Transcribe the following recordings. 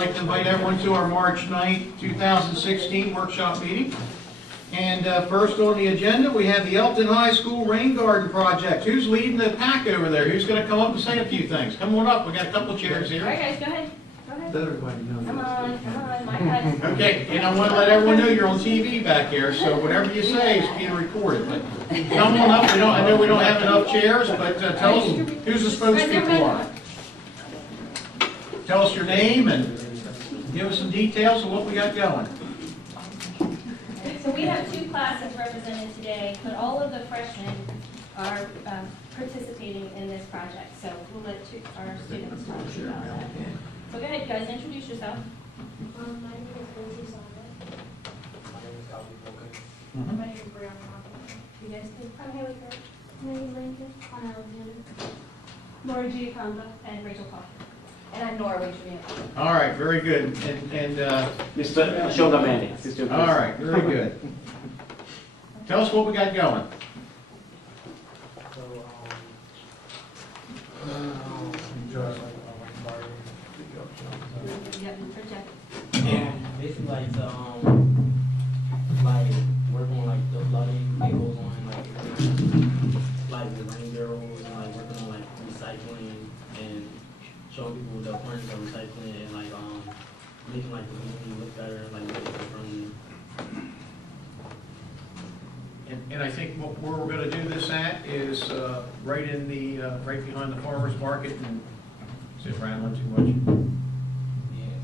like to invite everyone to our March 9th, 2016 workshop meeting. And first on the agenda, we have the Elkton High School Rain Garden Project. Who's leading the pack over there? Who's going to come up and say a few things? Come on up. We got a couple of chairs here. All right, guys, go ahead. Go ahead. Everybody knows. Come on, my guys. Okay, and I want to let everyone know you're on TV back here, so whatever you say is being recorded. But come on up. I know we don't have enough chairs, but tell us who's the spokespeople are. Tell us your name and give us some details of what we got going. So we have two classes represented today, but all of the freshmen are participating in this project. So we'll let our students talk to you about that. So go ahead, guys, introduce yourself. My name is Lindsay Saunders. My name is Calvin Wilkins. My name is Brianna. You guys can come here with her. My name is Lincoln. I'm Alexander. Laura G. Conda and Rachel Coffey. And I'm Nora Rachel. All right, very good. And Mr. Shogamani. all right, very good. Tell us what we got going. So, Yep, project. basically like work on like the flooding vehicles on like the rain barrels and like working on like recycling and showing people the importance of recycling and like making like the community look better, like making it friendly. And I think where we're going to do this at is right in the right behind the farmers market. And is it rattling too much? Yes.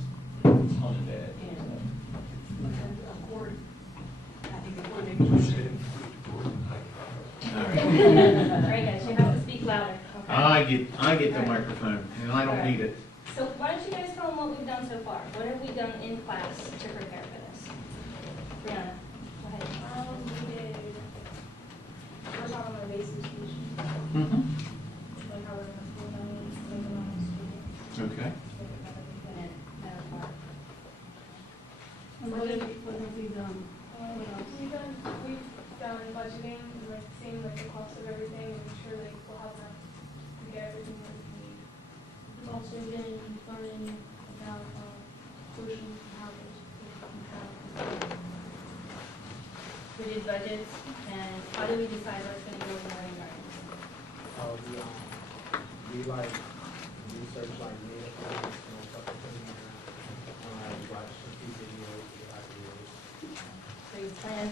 On the bed. All right. All right, guys, you have to speak louder. Okay? I get the microphone, and I don't need it. So why don't you guys tell them what we've done so far? What have we done in class to prepare for this? Brianna, go ahead. We did first off on the basic speech, Mm-hmm. like how we're gonna school them, make them on school. Okay. And what have we done? We've done budgeting and like seeing like the cost of everything and make sure like we'll have enough to get everything that we need. We've also been learning about pollution and how it's We did budgets, and how do we decide what's going to go in the rain gardens? We like research like native plants, stuff like that. Watch a few videos, get ideas. So you plan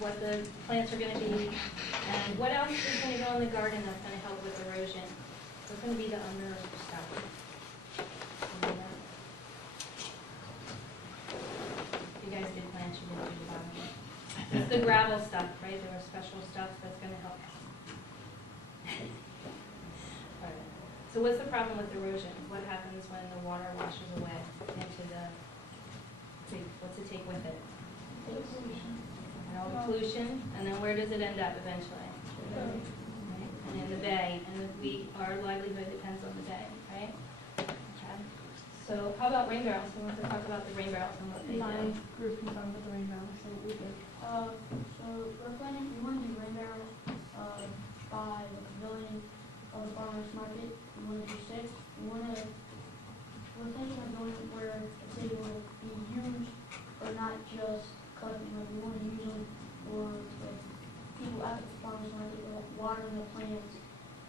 what the plants are going to be, and what else is going to go in the garden that's going to help with erosion? What's going to be the unnerved stuff? You guys did plants, you didn't do the bottom. It's the gravel stuff, right? There was special stuff that's going to help. Alright. So what's the problem with erosion? What happens when the water washes away into the, what's it take with it? And all the pollution, and then where does it end up eventually? Right? And in the bay, and our livelihood depends on the bay, right? Okay. So how about rain barrels? We want to talk about the rain barrels and what they do. My group can talk about the rain barrels, so what we did. So we're planning, we want to do rain barrels, by the pavilion of the farmers market. We want to do 6. We're thinking of going where it's able to be used, but not just collecting, like we want to use them for like people at the farmers market, like watering the plants.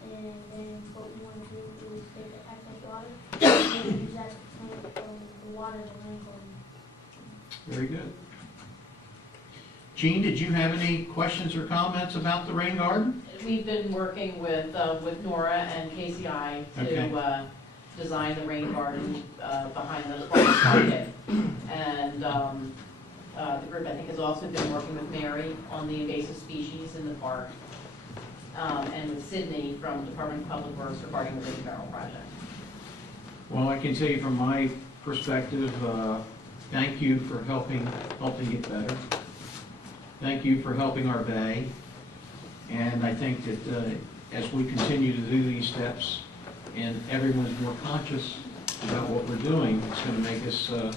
And then what we want to do is take the excess water and use that to water the rain garden. Very good. Jean, did you have any questions or comments about the rain garden? We've been working with Nora and KCI to design the rain garden behind the farmers market. And the group, I think, has also been working with Mary on the invasive species in the park, and with Sydney from Department of Public Works regarding the rain barrel project. Well, I can tell you from my perspective, thank you for helping it better. Thank you for helping our bay. And I think that as we continue to do these steps and everyone's more conscious about what we're doing, it's going to make us a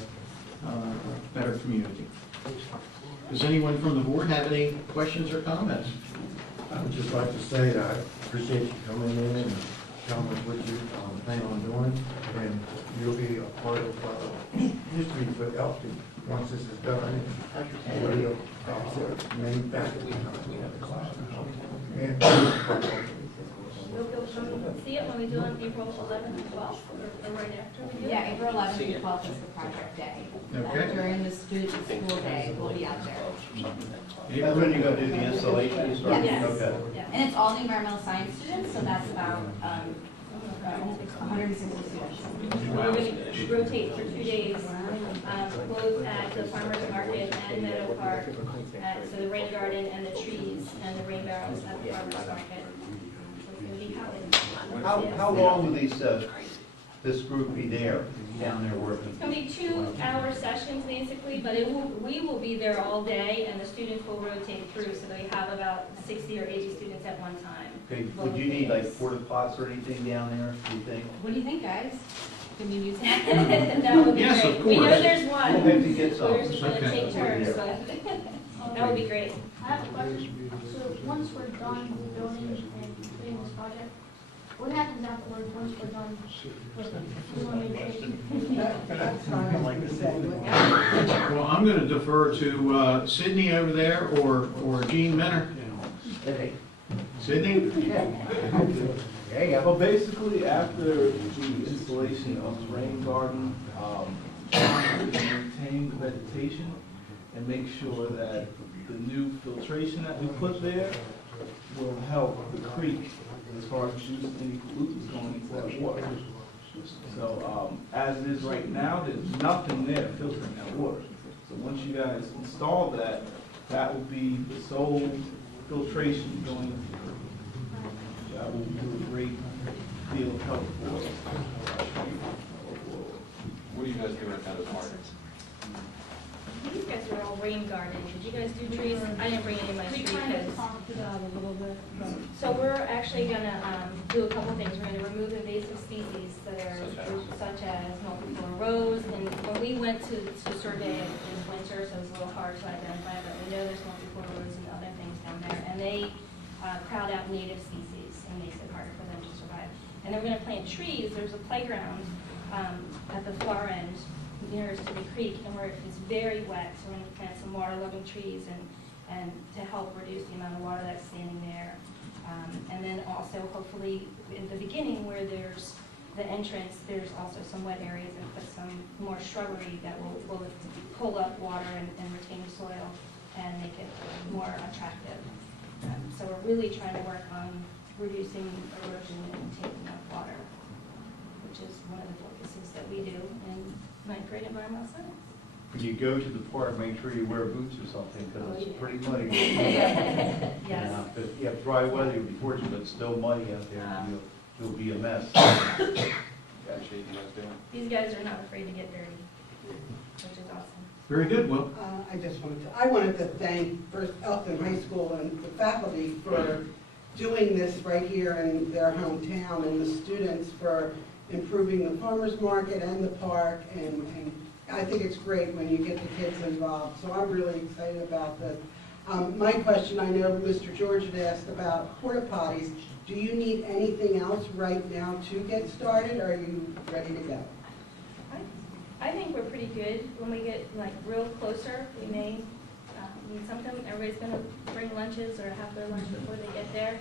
better community. Does anyone from the board have any questions or comments? I would just like to say that I appreciate you coming in and telling us what you plan on doing, and you'll be a part of history for Elkton, once this is done. Real, manufacturing. And You'll come see it when we do it on April 11th and 12th, or right after we do it? Yeah, April 11th and 12th is the project day. Okay. During the student school day, we'll be out there. That's when you're gonna do the installations? or- Yes. Okay. Yeah. And it's all the environmental science students, so that's about 160 students. We're going to rotate for 2 days, both at the farmer's market and Meadow Park, so the rain garden and the trees and the rain barrels at the farmer's market. So it's going to be happening. How long will this group be there, down there working? It's going to be 2-hour sessions basically, but we will be there all day and the students will rotate through, so they have about 60 or 80 students at one time. Okay, would you need like porta pots or anything down there, do you think? What do you think, guys? Can we use that? That would be Yes, great. of We know course. there's one. We'll have to get some. We're just going to Okay. take turns, but that would be great. I have a question. So once we're done building and completing this project, what happens afterwards once we're done with it? We want to make sure- Well, I'm going to defer to Sydney over there or Gene Minner. Sydney? Well, basically, after the installation of the rain garden, maintain the vegetation and make sure that the new filtration that we put there will help the creek as far as reducing any pollutants going into that water. So, as it is right now, there's nothing there filtering that water. So once you guys install that, that will be the sole filtration going into the creek. That will do a great deal of help for us. What do you guys do right now as markets? These guys are all rain garden. Did you guys do trees? I didn't bring any of my We trees kind of because. talked about it a little bit, but So we're actually gonna do a couple things. We're gonna remove invasive species that are such as multiflora rose. And when we went to survey it in winter, so it was a little hard to identify, but we know there's multiflora rose and other things down there. And they crowd out native species and makes it harder for them to survive. And then we're gonna plant trees. There's a playground at the far end nearest to the creek, and where it's very wet, so we're gonna plant some water-loving trees and to help reduce the amount of water that's standing there. And then also, hopefully, in the beginning where there's the entrance, there's also some wet areas and put some more shrubbery that will pull up water and retain soil and make it more attractive. So we're really trying to work on reducing erosion and taking up water, which is one of the focuses that we do in ninth grade environmental science. When you go to the park, make sure you wear boots or something, because Oh, it's yeah. pretty muddy. Yes. If you have dry weather, you'll be fortunate, but it's still muddy out there, and you'll be a mess. Got shape you guys doing? These guys are not afraid to get dirty, which is awesome. Very good. Well, I wanted to thank first Elkton High School and the faculty for doing this right here in their hometown, and the students for improving the farmer's market and the park, and I think it's great when you get the kids involved, so I'm really excited about this. My question, I know Mr. George had asked about porta potties. Do you need anything else right now to get started, or are you ready to go? I think we're pretty good. When we get like real closer, we may need something. Everybody's gonna bring lunches or have their lunch before they get there.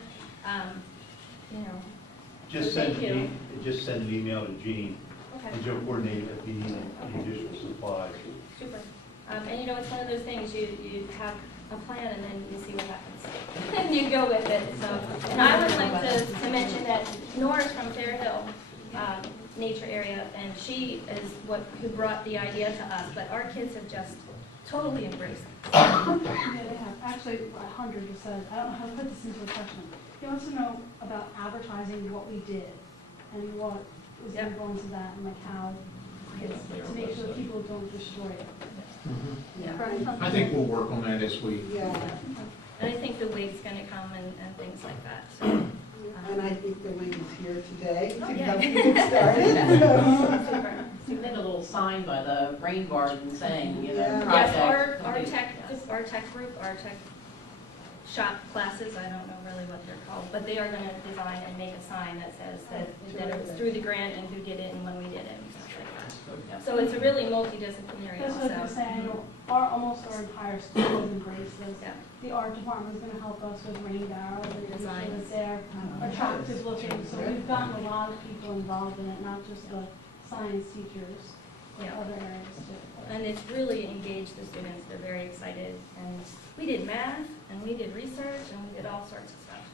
You know, Just Thank you. send an email to Jean, okay, and she'll coordinate if you need any additional supplies. super. And you know, it's one of those things, you have a plan and then you see what happens. And you go with it, so. And I would like to mention that Nora's from Fairhill Nature Area, and she is who brought the idea to us, but our kids have just totally embraced it. Yeah, they have. Actually, 100%. I don't know how to put this into a question. He wants to know about advertising what we did and what was going to go into that and like how to make sure people don't destroy it. I think we'll work on that this week. Yeah, And I think the wig's gonna come and things like that, so. and I think the wing is here today Oh, to yeah. help you get started. so. Super. We did a little sign by the rain garden saying, you know, Yeah. Yes, project. our tech group, our tech shop classes, I don't know really what they're called, but they are gonna design and make a sign that says that it's through the grant and who did it and when we did it and stuff like that. So it's a really multidisciplinary That's what I was also. saying, I know almost our entire school has embraced this. Yeah. The art department is gonna help us with rain barrels and making sure Designs. that they're attractive looking. So we've gotten a lot of people involved in it, not just the science teachers, but Yeah. other areas too. And it's really engaged the students, they're very excited. And we did math, and we did research, and we did all sorts of stuff.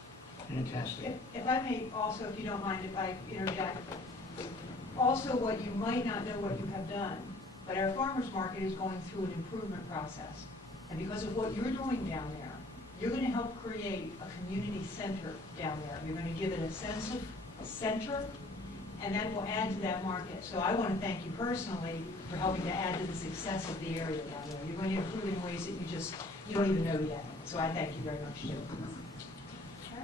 Fantastic. If I may also, if you don't mind if I interject, also what you might not know what you have done, but our farmers market is going through an improvement process. And because of what you're doing down there, you're going to help create a community center down there. You're going to give it a sense of center, and that will add to that market. So I want to thank you personally for helping to add to the success of the area down there. You're going to improve in ways that you don't even know yet. So I thank you very much too.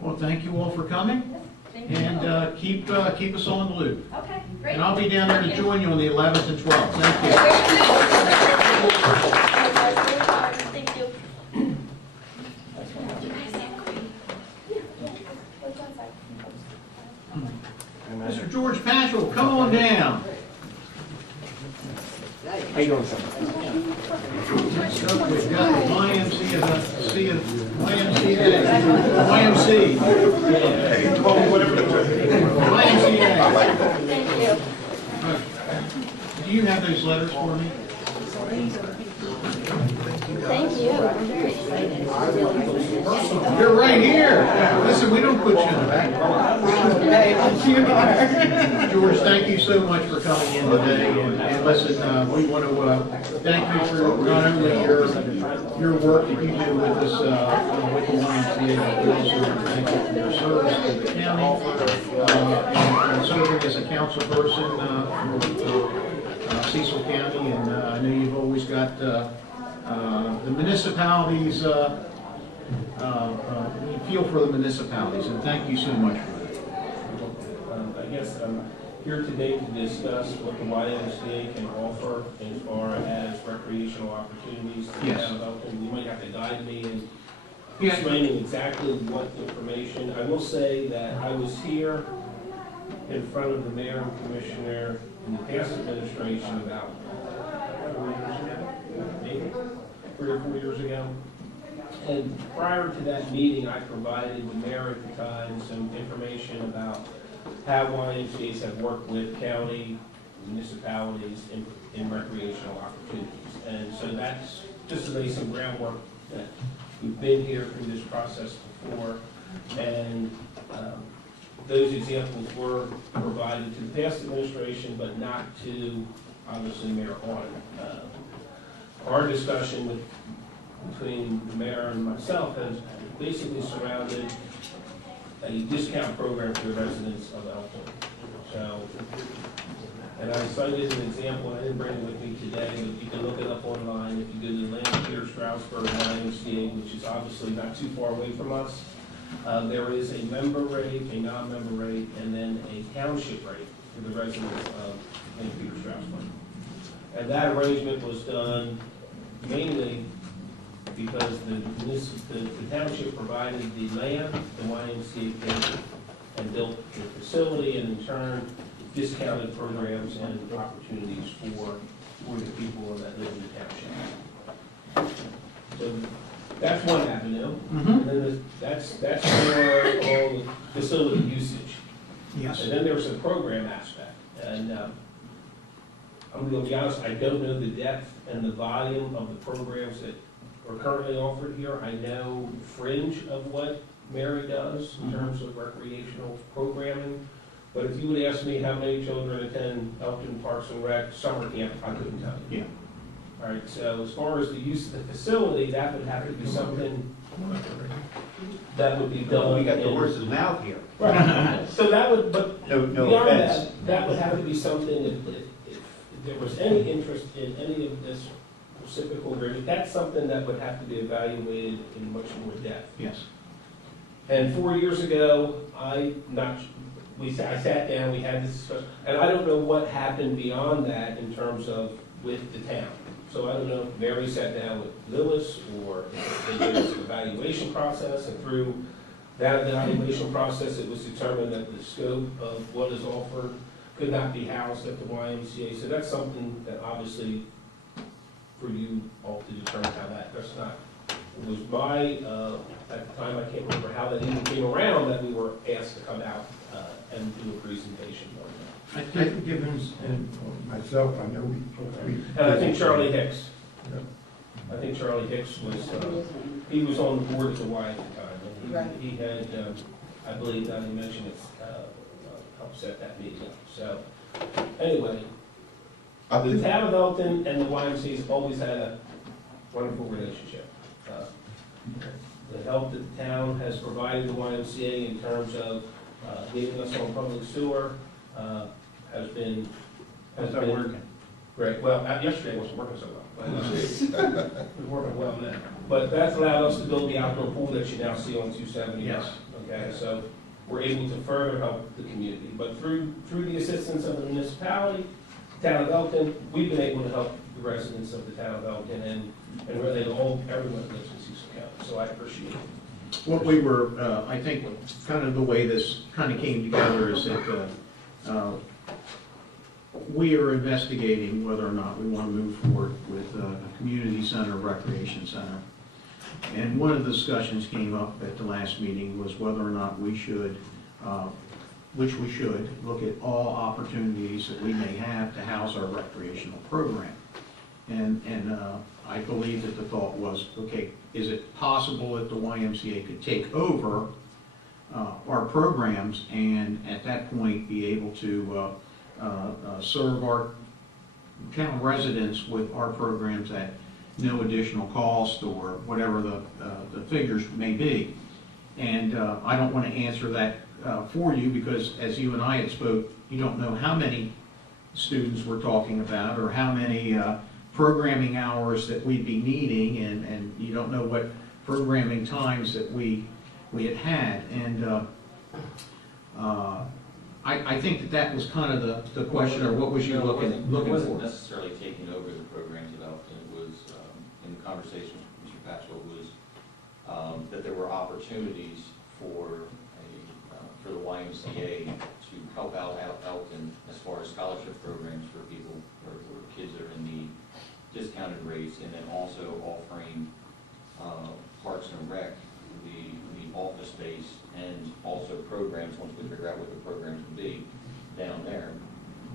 Well, thank you all for coming, Thank you. and keep us on the loop. Okay, great. And I'll be down there to join you on the 11th and 12th. Thank you. Thank you. Mr. George Patchell, come on down. How you doing, sir? Next up, we've got the YMCA. Do you have those letters for me? Thank you, we're very excited. You're right here. Listen, we don't put you in the back. George, thank you so much for coming in today. And listen, we want to thank you for not only your work that you do with this, with the YMCA, but we also thank you for your service to the county, and serving as a council person for Cecil County. And I know you've always got the municipalities, you feel for the municipalities, and thank you so much for that. I guess I'm here today to discuss what the YMCA can offer as far as recreational opportunities to the Yes. town of Elkton. You might have to guide me in Yeah. explaining exactly what information. I will say that I was here in front of the mayor and commissioner in the past administration about 3 or 4 years ago. And prior to that meeting, I provided the mayor at the time some information about how YMCA's have worked with county municipalities in recreational opportunities. And so that's just to lay some groundwork that we've been here through this process before. And those examples were provided to the past administration, but not to, obviously, Mayor Horn. Our discussion between the mayor and myself has basically surrounded a discount program for the residents of Elkton. So, and I cited an example, I didn't bring it with me today, but you can look it up online. If you go to the Lancaster Stroudsburg YMCA, which is obviously not too far away from us, there is a member rate, a non-member rate, and then a township rate for the residents of Lancaster Stroudsburg. And that arrangement was done mainly because the township provided the land, the YMCA paid and built the facility, and in turn discounted programs and opportunities for the people that live in the township. So that's one avenue. Mm-hmm. And then that's for all facility usage. Yes. And then there's a program aspect. And I'm going to be honest, I don't know the depth and the volume of the programs that are currently offered here. I know fringe of what Mary does in terms of recreational programming. But if you would ask me how many children attend Elkton Parks and Rec summer camp, I couldn't tell you. Yeah. All right, so as far as the use of the facility, that would have to be something that would be done. We got the in- horse's mouth here. Right, so that would, but No beyond offense. that would have to be something, if there was any interest in any of this reciprocal agreement, that's something that would have to be evaluated in much more depth. Yes. And 4 years ago, I sat down, we had this discussion, and I don't know what happened beyond that in terms of with the town. So I don't know if Mary sat down with Lewis, or if they did an evaluation process, and through that evaluation process, it was determined that the scope of what is offered could not be housed at the YMCA. So that's something that obviously for you all to determine how that's not, it was my, at the time, I can't remember how that even came around, that we were asked to come out and do a presentation on that. I think given, And myself, I know we. And I think Charlie Hicks, Yeah. I think Charlie Hicks was, he was on the board at the Y at the time. And Right. he had, I believe, now you mentioned it, helped set that meeting up. So, anyway, the town of Elkton and the YMCA has always had a wonderful relationship. The help that the town has provided the YMCA in terms of leaving us on public sewer has been. how's that working? Great. Well, yesterday it wasn't working so well. But, it's working well now. But that's allowed us to build the outdoor pool that you now see on 270. Yes. Okay, so we're able to further help the community. But through the assistance of the municipality, town of Elkton, we've been able to help the residents of the town of Elkton and really everyone that lives in Cecil County. So I appreciate it. What we were, I think, kind of the way this kind of came together is that we are investigating whether or not we want to move forward with a community center, recreation center. And one of the discussions came up at the last meeting was whether or not we should, which we should, look at all opportunities that we may have to house our recreational program. And I believe that the thought was, okay, is it possible that the YMCA could take over our programs and at that point be able to serve our town residents with our programs at no additional cost or whatever the figures may be. And I don't want to answer that for you because as you and I had spoke, you don't know how many students we're talking about or how many programming hours that we'd be needing, and you don't know what programming times that we had. And I think that was kind of the question, or what was you looking It wasn't for? necessarily taking over the programs at Elkton. It was, in the conversation with Mr. Patchell, was that there were opportunities for the YMCA to help out Elkton as far as scholarship programs for people or kids that are in need, discounted rates, and then also offering Parks and Rec, the office space, and also programs, once we figure out what the programs would be down there.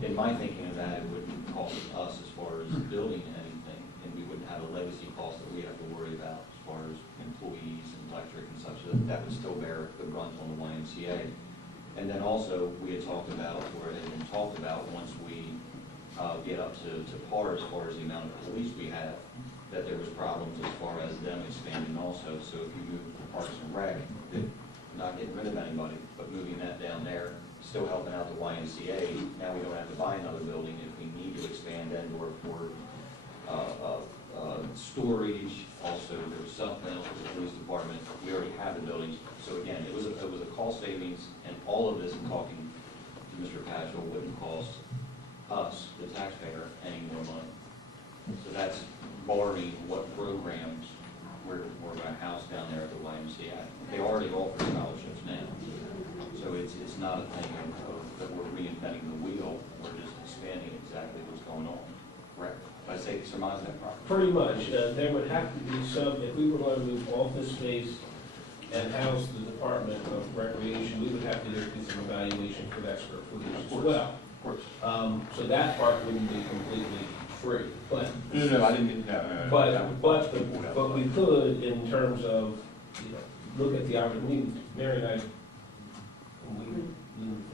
In my thinking of that, it wouldn't cost us as far as building anything, and we wouldn't have a legacy cost that we have to worry about as far as employees and electric and such, that would still bear the brunt on the YMCA. And then also, we had talked about, or it had been talked about, once we get up to par as far as the amount of police we have, that there was problems as far as them expanding also. So if you move Parks and Rec, not getting rid of anybody, but moving that down there, still helping out the YMCA, now we don't have to buy another building if we need to expand and/or for storage. Also, there was something else with the police department. We already have the buildings. So again, it was a cost savings, and all of this, in talking to Mr. Patchell, wouldn't cost us, the taxpayer, any more money. So that's barring what programs we're going to house down there at the YMCA. They already offer scholarships now. So it's not a thing that we're reinventing the wheel. We're just expanding exactly what's going on. Correct? If I say surmise that properly. Pretty much. There would have to be some, if we were going to move office space and house the Department of Recreation, we would have to go through some evaluation for that square footage as well. Of course. So that part wouldn't be completely free, but. No, I didn't. But we could, in terms of, look at the opportunity. Mary and I,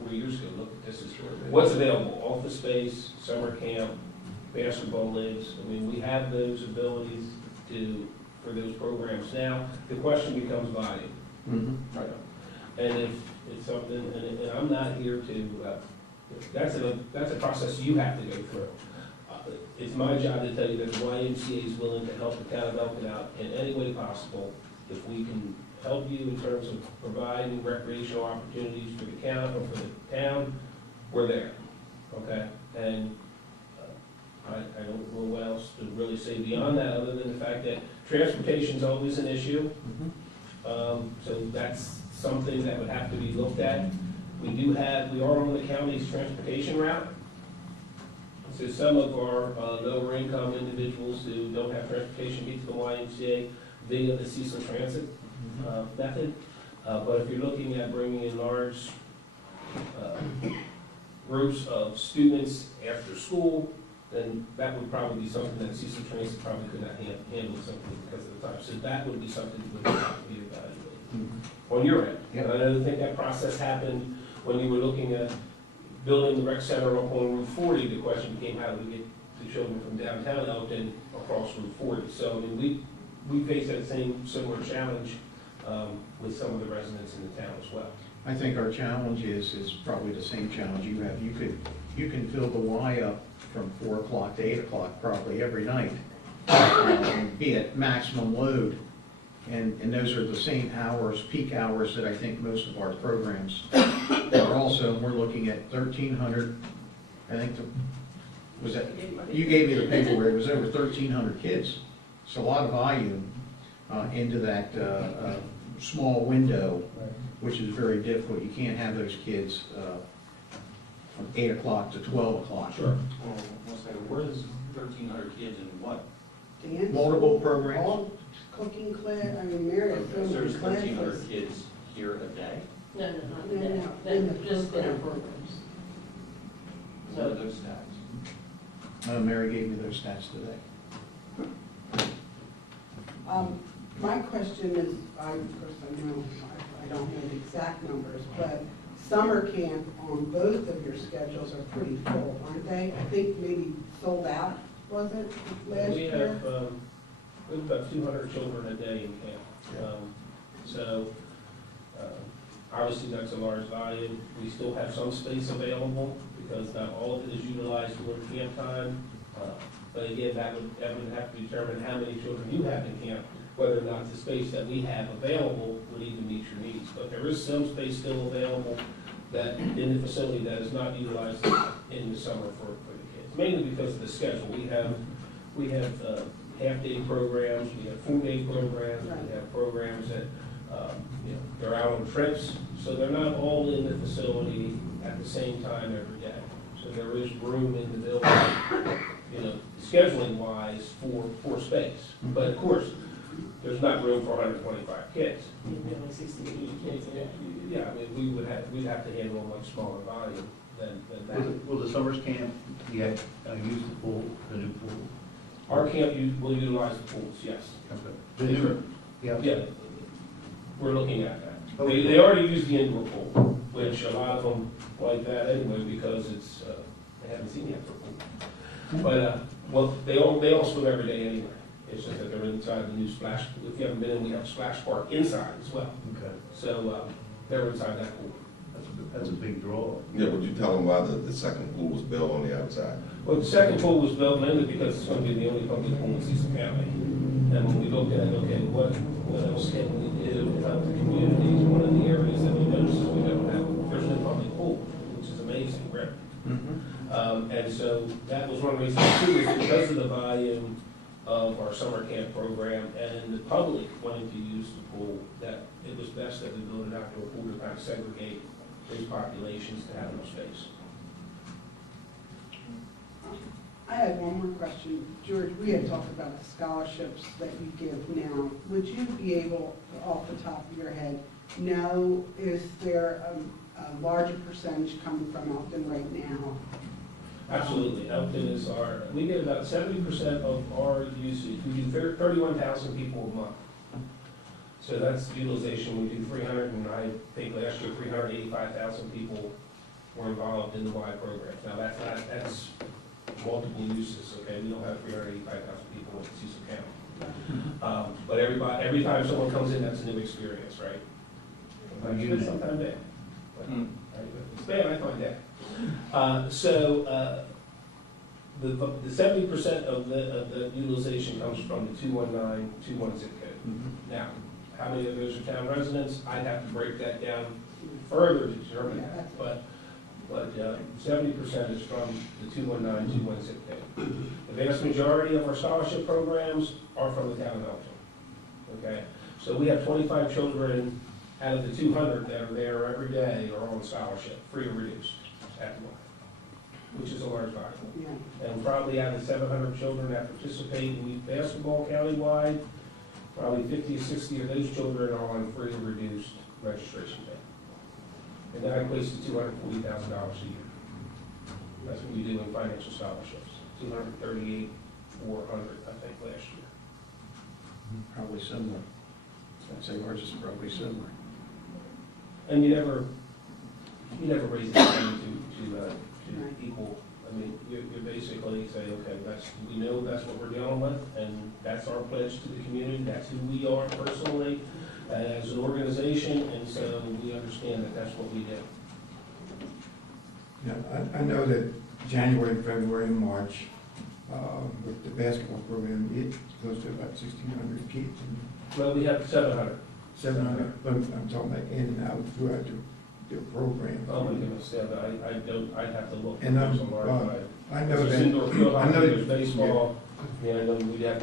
4 years ago, looked at this as what's available: office space, summer camp, basketball lives. I mean, we have those abilities for those programs now. The question becomes volume. Mm-hmm. Right. And if it's something, and I'm not here to. That's a process you have to go through. It's my job to tell you that the YMCA is willing to help the town of Elkton out in any way possible. If we can help you in terms of providing recreational opportunities for the county or for the town, we're there, okay? And I don't know what else to really say beyond that, other than the fact that transportation is always an issue. So that's something that would have to be looked at. We are on the county's transportation route. So some of our lower income individuals who don't have transportation get to the YMCA via the Cecil Transit method. But if you're looking at bringing in large groups of students after school, then that would probably be something that Cecil Transit probably could not handle something because of the time. So that would be something that would have to be evaluated on your end. Yep. And I don't think that process happened when you were looking at building the rec center up on Route 40. The question became, how do we get the children from downtown Elkton across Route 40? So, I mean, we face that same similar challenge with some of the residents in the town as well. I think our challenge is probably the same challenge you have. You can fill the Y up from 4 o'clock to 8 o'clock probably every night, be at maximum load. And those are the same hours, peak hours, that I think most of our programs are also. And we're looking at 1,300, I think, was that, you gave me the paperwork, it was over 1,300 kids. It's a lot of volume into that small window, which is very difficult. You can't have those kids from 8 o'clock to 12 o'clock. Sure. Well, let's say, where is 1,300 kids in what? Dance, Multiple programs. all cooking class, I mean, Mary has so There's many 1,300 classes. kids here a day? No, not No, today, no, but in the just in our program. programs. What are those stats? Mary gave me those stats today. My question is, of course, I know, I don't know the exact numbers, but summer camp on both of your schedules are pretty full, aren't they? I think maybe sold out, was it, last We year? have about 200 children a day in camp. So obviously that's a large volume. We still have some space available because not all of it is utilized during camp time. But again, that would have to determine how many children you have in camp, whether or not the space that we have available would even meet your needs. But there is some space still available that in the facility that is not utilized in the summer for the kids, mainly because of the schedule. We have half-day programs, we have full-day programs, we have programs that they're out on trips, so they're not all in the facility at the same time every day. So there is room in the building, scheduling-wise for space. But of course, there's not room for 125 kids. Like 60 kids. Yeah, I mean, we'd have to handle a much smaller volume than that. Will the summer's camp, use the pool, the new pool? Our camp will utilize the pools, yes. Okay. The new, yeah. Yeah, we're looking at that. Okay. They already use the indoor pool, which a lot of them like that anyway because it's, they haven't seen the outdoor pool. But, well, they all swim every day anyway. It's just that they're inside the new splash, if you haven't been in, we have a splash park inside as well. Okay. So, they're inside that pool. That's a big draw. Yeah, would you tell them why the second pool was built on the outside? Well, the second pool was built mainly because it's going to be the only public pool in Cecil County. And when we looked at, okay, what else can we do to help the community? One of the areas that we noticed is there's no public pool, which is amazing, right? And so that was one reason too, is because of the volume of our summer camp program and the public wanting to use the pool, that it was best that we build an outdoor pool to kind of segregate those populations to have no space. I had one more question. George, we had talked about the scholarships that you give now. Would you be able, off the top of your head, know, is there a larger percentage coming from Elkton right now? Absolutely. Elkton is we get about 70% of our usage. We do 31,000 people a month. So that's utilization. We do 300, and I think last year 385,000 people were involved in the Y program. Now that's multiple uses, okay? We don't have 385,000 people in Cecil County. But every time someone comes in, that's a new experience, right? Sometimes good, sometimes bad. It's bad, I find that. So the 70% of the utilization comes from the 21921 zip code. Now, how many of those are town residents? I'd have to break that down further to determine that, but 70% is from the 21921 zip code. The vast majority of our scholarship programs are from the town of Elkton. Okay, so we have 25 children out of the 200 that are there every day are on scholarship, free or reduced at the Y, which is a large volume. Yeah. And probably out of 700 children that participate in youth basketball countywide, probably 50 or 60 of those children are on free or reduced registration fee. And that equates to $240,000 a year. That's what we do in financial scholarships, 238,400, I think, last year. Probably similar. I'd say ours is probably similar. And you never raise the money to equal. I mean, you basically say, okay, we know that's what we're dealing with, and that's our pledge to the community, that's who we are personally, as an organization, and so we understand that that's what we do. Yeah, I know that January, February, and March, with the basketball program, it's close to about 1,600 kids. Well, we have 700. 700, but I'm talking about in and out throughout the program. Oh my goodness, yeah, but I don't, I'd have to look. And There's a large line. I know There's that. indoor field I hockey, know there's that- baseball. Yeah, I know we have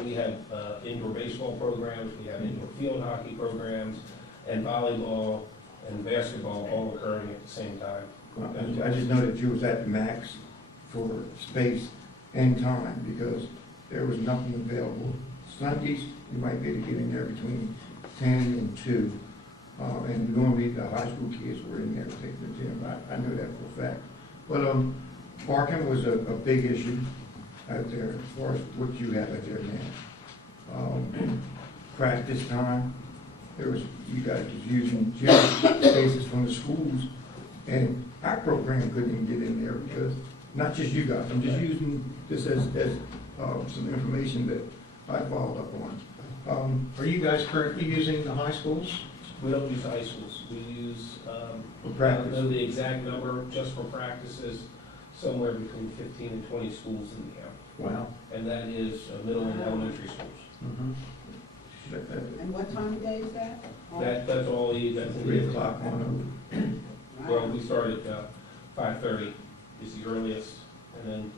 indoor baseball programs, we have indoor field hockey programs, and volleyball and basketball all occurring at the same time. I just know that you was at the max for space and time because there was nothing available. Sundays, you might be able to get in there between 10 and 2. And normally the high school kids were in there taking the gym. I know that for a fact. But parking was a big issue out there as far as what you have out there now. Practice time, you guys was using gym spaces from the schools, and our program couldn't even get in there because, not just you guys, I'm just using this as some information that I followed up on. Are you guys currently using the high schools? We don't use high schools, we use, For I practice? don't know the exact number, just for practices, somewhere between 15 and 20 schools in the county. Wow. And that is middle and elementary schools. And what time of day is that? That's all, that's in 3 the o'clock on Well, we start at 5:30 is the earliest, and then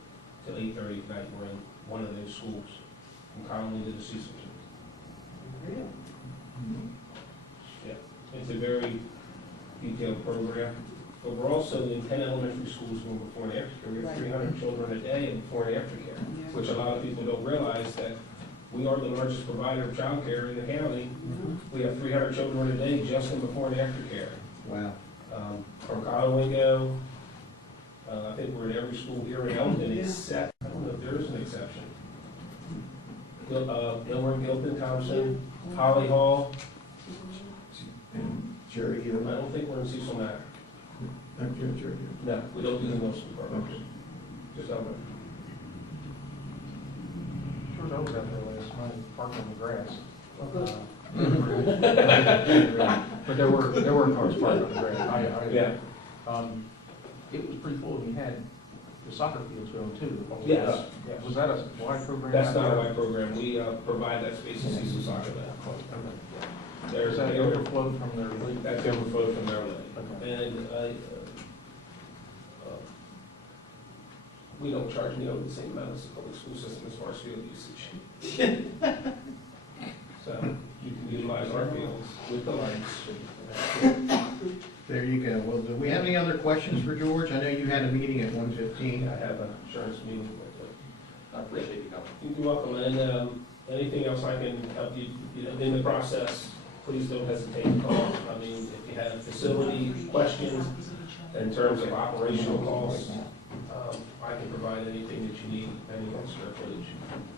till 8:30 at night, we're in one of those schools, from Conley to the Cecil. Really? Yeah, it's a very detailed program, but we're also in 10 elementary schools going before and after care. We have 300 children a day in before and after care, which a lot of people don't realize that we are the largest provider of child care in the county. We have 300 children a day just in before and after care. Wow. From Colowingo, I think we're in every school here in Elkton except, I don't know if there is an exception. We're in Gilpin, Thompson, Holly Hall. And Cherry Hill. I don't think we're in Cecil Manor. Not Cherry Hill. No, we don't do the Wilson programs. Just Elkton. Sure, I was out there last night, parking on the grass. But there were cars parked on the grass. Yeah. It was pretty full, and you had the soccer fields going too. Yes. Was that a wide program? That's not a white program. We provide that space in Cecil Soccer. There's Is that overflow from their league? That's overflow from their league. And we don't charge nearly the same amount as the public school system as far as field usage. So you can utilize our fields with the lights. There you go. Well, do we have any other questions for George? I know you had a meeting at 1:15. I have an insurance meeting with I appreciate you coming. You're welcome, and anything else I can help you, in the process, please don't hesitate to call. I mean, if you have facility questions in terms of operational costs, I can provide anything that you need, depending on square footage.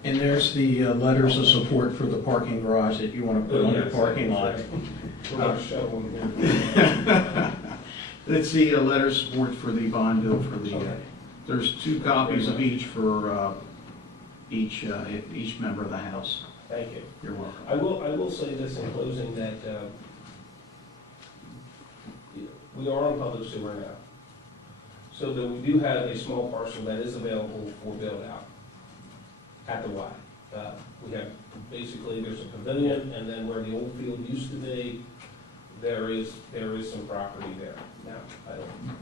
And there's the letters of support for the parking garage that you want to put on your parking lot. We're not shoveling here. Let's see, a letter of support for the bond bill for the, Okay. there's 2 copies of each for each member of the House. Thank you. You're welcome. I will say this in closing, that we are on public sewer now. So that we do have a small parcel that is available for build out at the Y. We have, basically, there's a pavilion, and then where the old field used to be, there is some property there. Now,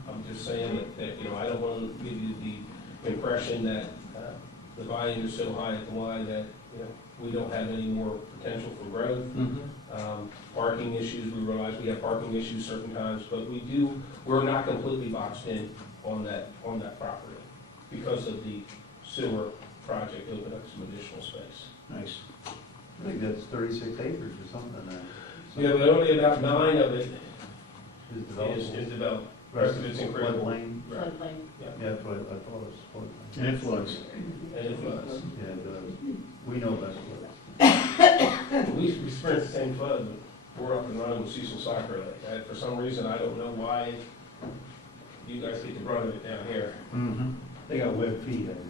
I'm just saying that, I don't want to give you the impression that the volume is so high at the Y that we don't have any more potential for growth. Parking issues, we realize we have parking issues certain times, but we're not completely boxed in on that property because of the sewer project opened up some additional space. Nice. I think that's 36 acres or something. Yeah, but only about 9 of it Is developed. is developed. The rest of it's in creek. Floodplain. Right. Floodplain. Yeah, Yeah, that's what I thought it was floodplain. And it floods. and it floods. Yeah, we know that's what. We experienced the same flood, but we're up and running with Cecil Soccer Lake. For some reason, I don't know why you guys get the brunt of it down here. They got web feet, I think.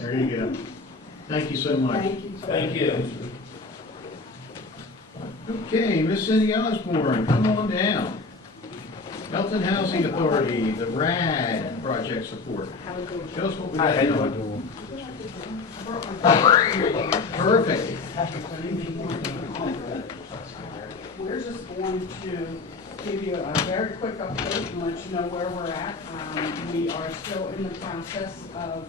There you go. Thank you so much. Thank you. Thank you. Okay, Miss Cindy Osborne, come on down. Elkton Housing Authority, the RAD project support. Tell us what we got doing. Perfect. We're just going to give you a very quick update and let you know where we're at. We are still in the process of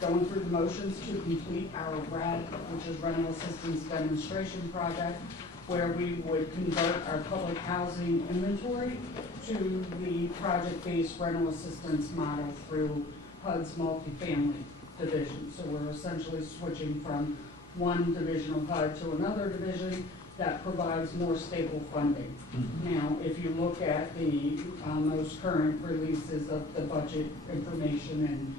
going through the motions to complete our RAD, which is Rental Assistance Demonstration Project, where we would convert our public housing inventory to the project-based rental assistance model through HUD's multifamily division. So we're essentially switching from one division of HUD to another division that provides more stable funding. Now, if you look at the most current releases of the budget information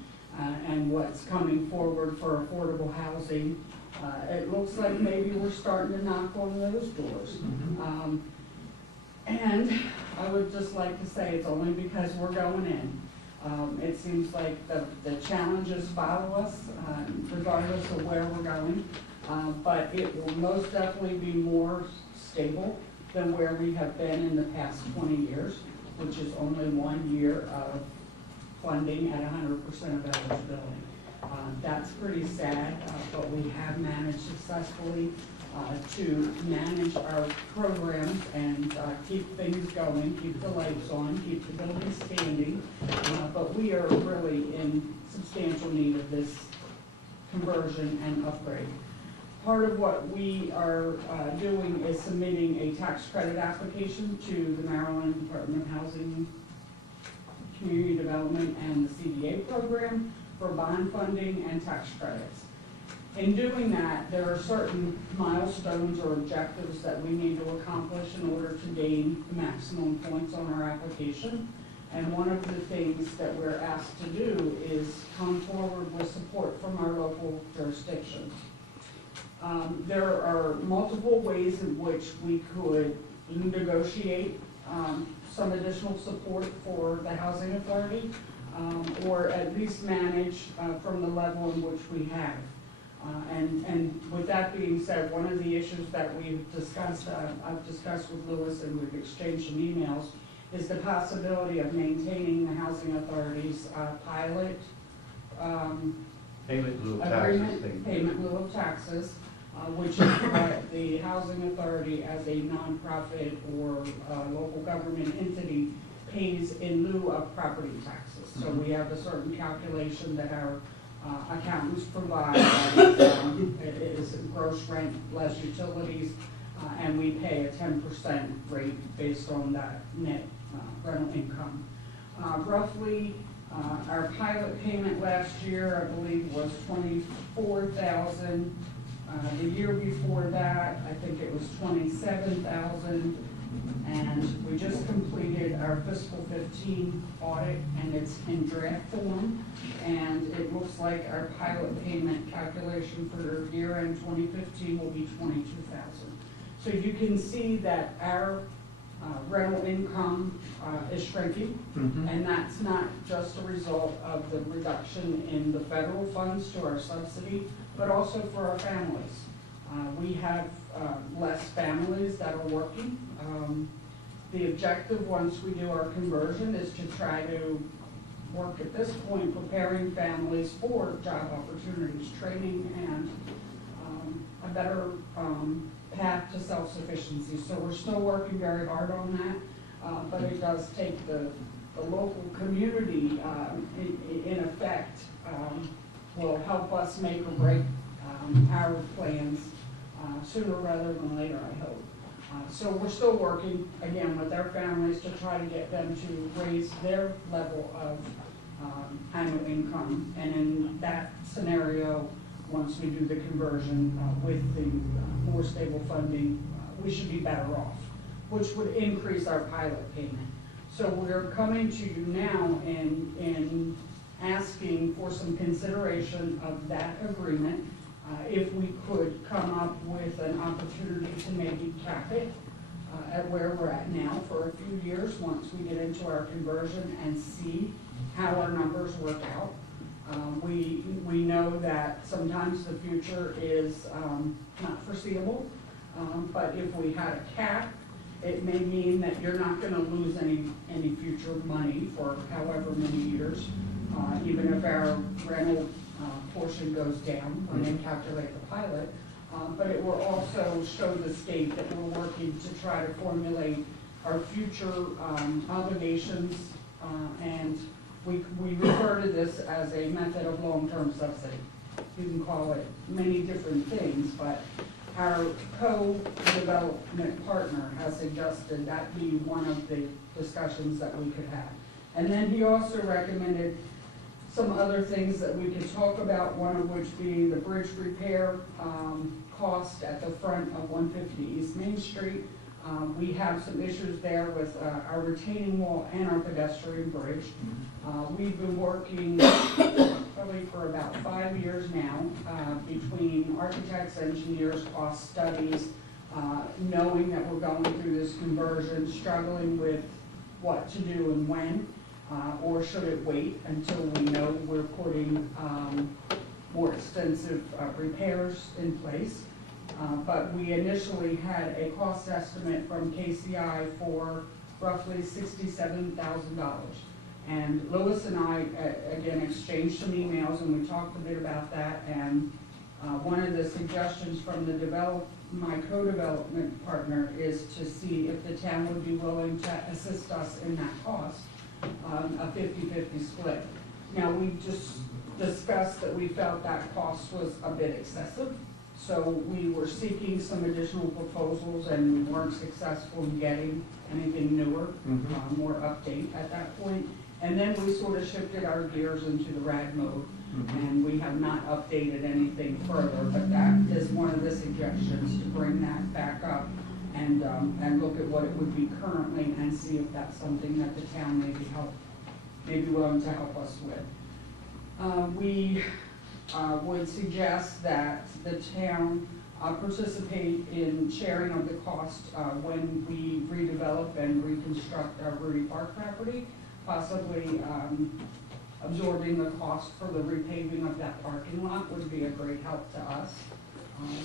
and what's coming forward for affordable housing, it looks like maybe we're starting to knock on those doors. And I would just like to say it's only because we're going in. It seems like the challenges follow us regardless of where we're going. But it will most definitely be more stable than where we have been in the past 20 years, which is only 1 year of funding at 100% of eligibility. That's pretty sad, but we have managed successfully to manage our programs and keep things going, keep the lights on, keep the buildings standing. But we are really in substantial need of this conversion and upgrade. Part of what we are doing is submitting a tax credit application to the Maryland Department of Housing, Community Development, and the CDA program for bond funding and tax credits. In doing that, there are certain milestones or objectives that we need to accomplish in order to gain the maximum points on our application. And one of the things that we're asked to do is come forward with support from our local jurisdiction. There are multiple ways in which we could negotiate some additional support for the housing authority, or at least manage from the level in which we have. And with that being said, one of the issues that we've discussed, I've discussed with Lewis and we've exchanged some emails, is the possibility of maintaining the housing authority's pilot Payment in lieu of taxes agreement, thing. payment in lieu of taxes, which is what the housing authority as a nonprofit or local government entity pays in lieu of property taxes. So we have a certain calculation that our accountants provide, it is gross rent less utilities, and we pay a 10% rate based on that net rental income. Roughly, our pilot payment last year, I believe, was $24,000. The year before that, I think it was $27,000. And we just completed our fiscal 15 audit, and it's in draft form. And it looks like our pilot payment calculation for year-end 2015 will be $22,000. So you can see that our rental income is shrinking, and that's not just a result of the reduction in the federal funds to our subsidy, but also for our families. We have less families that are working. The objective, once we do our conversion, is to try to work at this point preparing families for job opportunities, training, and a better path to self-sufficiency. So we're still working very hard on that, but it does take the local community in effect will help us make or break our plans sooner rather than later, I hope. So we're still working, again, with their families to try to get them to raise their level of annual income. And in that scenario, once we do the conversion with the more stable funding, we should be better off, which would increase our pilot payment. So we're coming to you now and asking for some consideration of that agreement. If we could come up with an opportunity to maybe cap it at where we're at now for a few years, once we get into our conversion and see how our numbers work out. We know that sometimes the future is not foreseeable, but if we had a cap, it may mean that you're not going to lose any future money for however many years, even if our rental portion goes down when they calculate the pilot. But it will also show the state that we're working to try to formulate our future obligations, and we refer to this as a method of long-term subsidy. You can call it many different things, but our co-development partner has suggested that be one of the discussions that we could have. And then he also recommended some other things that we could talk about, one of which being the bridge repair cost at the front of 150 East Main Street. We have some issues there with our retaining wall and our pedestrian bridge. We've been working probably for about 5 years now between architects, engineers, cost studies, knowing that we're going through this conversion, struggling with what to do and when. Or should it wait until we know we're putting more extensive repairs in place? But we initially had a cost estimate from KCI for roughly $67,000. And Louis and I, again, exchanged some emails and we talked a bit about that. And one of the suggestions from my co-development partner is to see if the town would be willing to assist us in that cost. A 50-50 split. Now, we just discussed that we felt that cost was a bit excessive, so we were seeking some additional proposals and we weren't successful in getting anything newer, more update at that point. And then we sort of shifted our gears into the RAD mode, and we have not updated anything further, but that is one of the suggestions to bring that back up and look at what it would be currently and see if that's something that the town may be willing to help us with. We would suggest that the town participate in sharing of the cost when we redevelop and reconstruct our Rudy Park property, possibly absorbing the cost for the repaving of that parking lot would be a great help to us.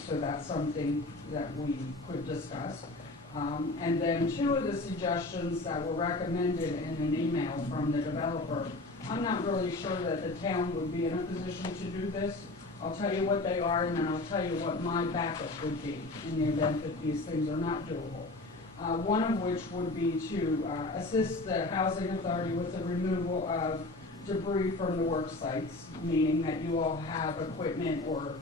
So that's something that we could discuss. And then two of the suggestions that were recommended in an email from the developer, I'm not really sure that the town would be in a position to do this. I'll tell you what they are, and then I'll tell you what my backup would be in the event that these things are not doable. One of which would be to assist the housing authority with the removal of debris from the work sites, meaning that you all have equipment or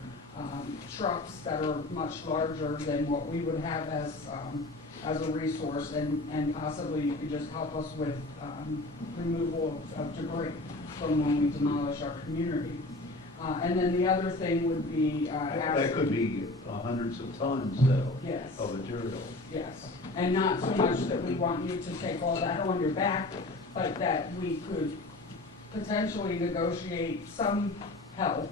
trucks that are much larger than what we would have as a resource, and possibly you could just help us with removal of debris from when we demolish our community. And then the other thing would be that could be hundreds of tons, though, yes, of material. Yes, and not so much that we want you to take all that on your back, but that we could potentially negotiate some help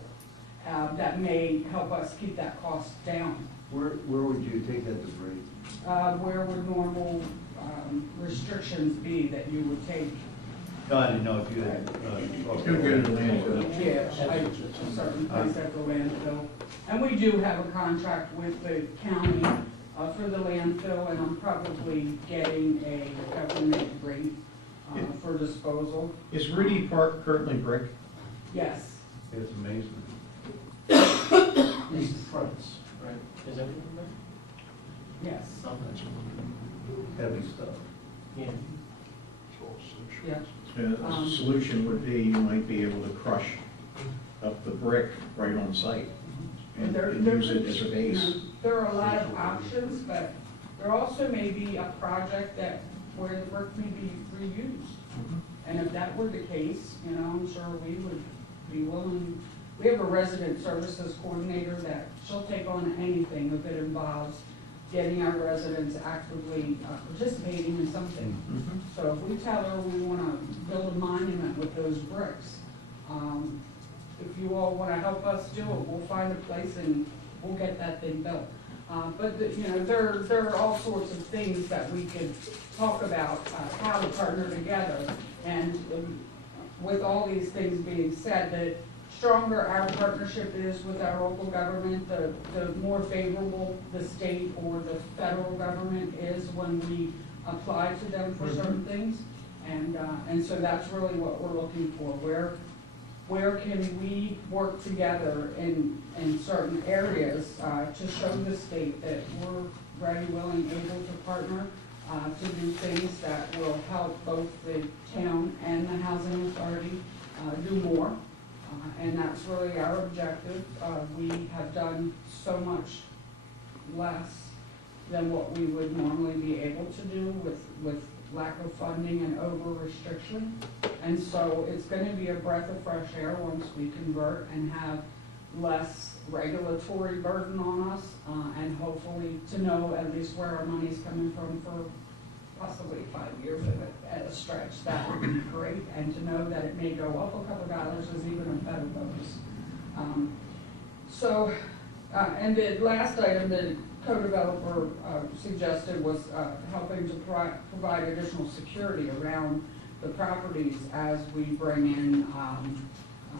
that may help us keep that cost down. Where would you take that debris? Where would normal restrictions be that you would take? No, I didn't know if you had. It's gonna go to the landfill. Yeah, like a certain place at the landfill. And we do have a contract with the county for the landfill, and I'm probably getting a government rate for disposal. Is Rudy Park currently brick? Yes. It's amazing. It's the fronts, right? Is everything there? Yes. Heavy stuff. Yeah. Yeah. A solution would be you might be able to crush up the brick right on site. and There- use it as a base. There are a lot of options, but there also may be a project where the brick may be reused. And if that were the case, I'm sure we would be willing. We have a resident services coordinator that she'll take on anything if it involves getting our residents actively participating in something. So if we tell her we want to build a monument with those bricks, if you all want to help us do it, we'll find a place and we'll get that thing built. But there are all sorts of things that we could talk about, how to partner together. And with all these things being said, the stronger our partnership is with our local government, the more favorable the state or the federal government is when we apply to them for certain things. And so that's really what we're looking for. Where can we work together in certain areas to show the state that we're ready, willing, able to partner to do things that will help both the town and the housing authority do more. And that's really our objective. We have done so much less than what we would normally be able to do with lack of funding and over restriction. And so it's going to be a breath of fresh air once we convert and have less regulatory burden on us, and hopefully to know at least where our money's coming from for possibly 5 years at a stretch. That would be great, and to know that it may go up a couple dollars is even a better bonus. And the last item the co-developer suggested was helping to provide additional security around the properties as we bring in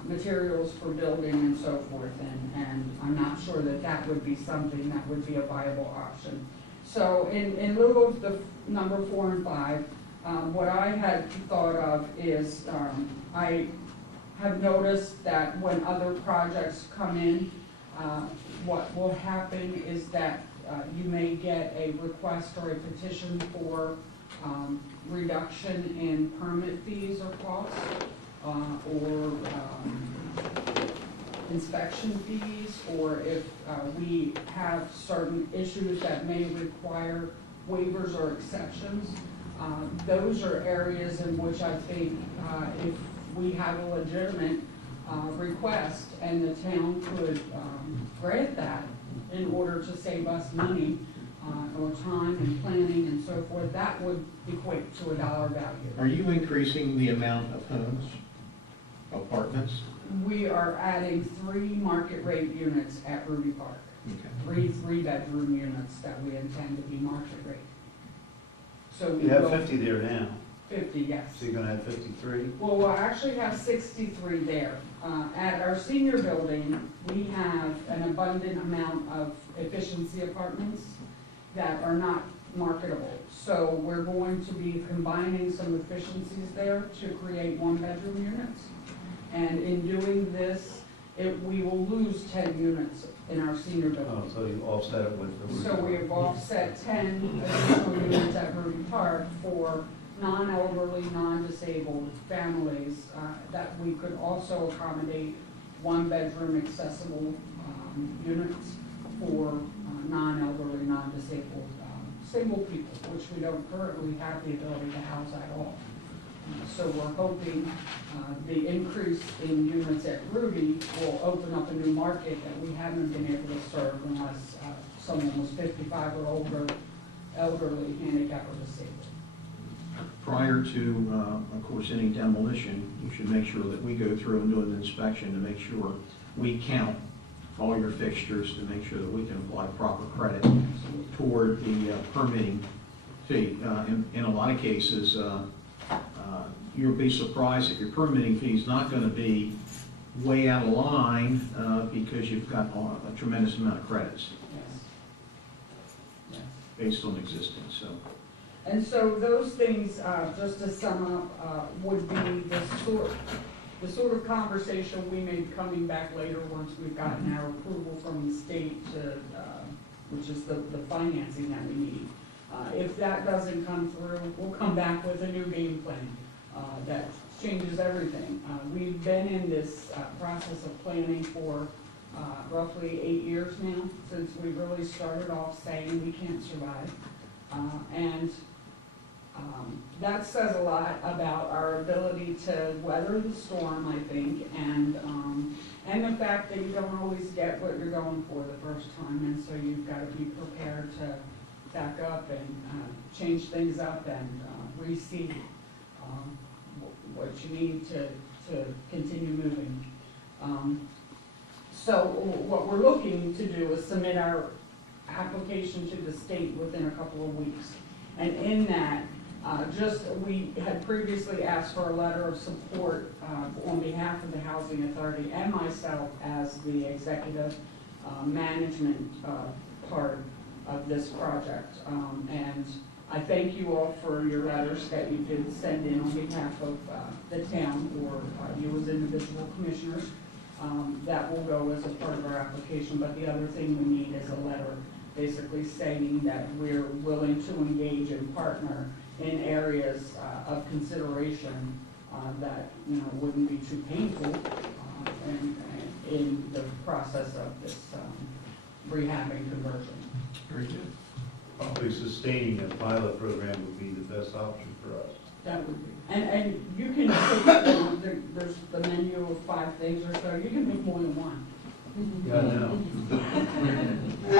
materials for building and so forth, and I'm not sure that would be something that would be a viable option. So in lieu of the number 4 and 5, what I had thought of is I have noticed that when other projects come in, what will happen is that you may get a request or a petition for reduction in permit fees or costs, or inspection fees, or if we have certain issues that may require waivers or exceptions. Those are areas in which I think if we have a legitimate request and the town could grant that in order to save us money or time and planning and so forth, that would equate to a dollar value. Are you increasing the amount of homes, apartments? We are adding 3 market rate units at Ruby Park. Okay. 3 bedroom units that we intend to be market rate. So we You have will- 50 there now, 50, yes. so you're gonna have 53? Well, we'll actually have 63 there. At our senior building, we have an abundant amount of efficiency apartments that are not marketable. So we're going to be combining some efficiencies there to create 1-bedroom units. And in doing this, we will lose 10 units in our senior building. Oh, so you offset it with the... So we have offset 10 additional units at Ruby Park for non-elderly, non-disabled families that we could also accommodate 1-bedroom accessible units for non-elderly, non-disabled single people, which we don't currently have the ability to house at all. So we're hoping the increase in units at Ruby will open up a new market that we haven't been able to serve unless someone was 55 or older, elderly, handicapped, or disabled. Prior to, of course, any demolition, you should make sure that we go through and do an inspection to make sure we count all your fixtures to make sure that we can apply proper credit toward the permitting fee. In a lot of cases, you'll be surprised that your permitting fee is not going to be way out of line because you've got a tremendous amount of credits based on existing. And so those things, just to sum up, would be the sort of conversation we may be coming back later once we've gotten our approval from the state, which is the financing that we need. If that doesn't come through, we'll come back with a new game plan that changes everything. We've been in this process of planning for roughly 8 years now, since we really started off saying we can't survive. That says a lot about our ability to weather the storm, I think, and the fact that you don't always get what you're going for the first time, and so you've got to be prepared to back up and change things up and reseed what you need to continue moving. So what we're looking to do is submit our application to the state within a couple of weeks. And in that, we had previously asked for a letter of support on behalf of the Housing Authority and myself as the executive management part of this project. And I thank you all for your letters that you did send in on behalf of the town or you as individual commissioners. That will go as a part of our application, but the other thing we need is a letter basically stating that we're willing to engage and partner in areas of consideration that wouldn't be too painful in the process of this rehabbing conversion. Very good. Probably sustaining a pilot program would be the best option for us. That would be. And you can pick, there's the menu of 5 things or so, you can pick more than one. Yeah, I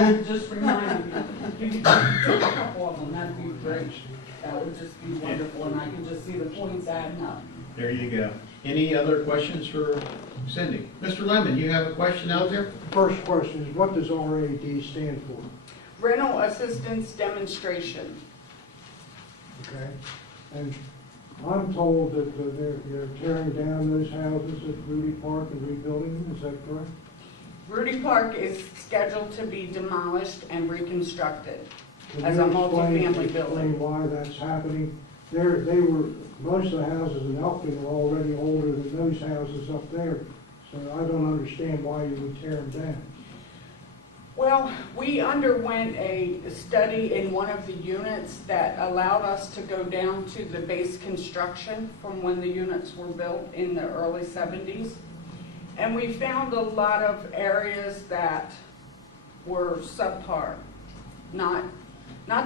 know. Just remind me, you could take a couple of them, that'd be great. That would just be wonderful, and I can just see the points adding up. There you go. Any other questions for Cindy? Mr. Lemon, you have a question out there? First question is, what does RAD stand for? Rental Assistance Demonstration. Okay, and I'm told that they're tearing down those houses at Rudy Park and rebuilding them, is that correct? Rudy Park is scheduled to be demolished and reconstructed Can as you a multi-family explain building. why that's happening? Most of the houses in Elkton are already older than those houses up there, so I don't understand why you would tear them down. Well, we underwent a study in one of the units that allowed us to go down to the base construction from when the units were built in the early 70s. And we found a lot of areas that were subpar, not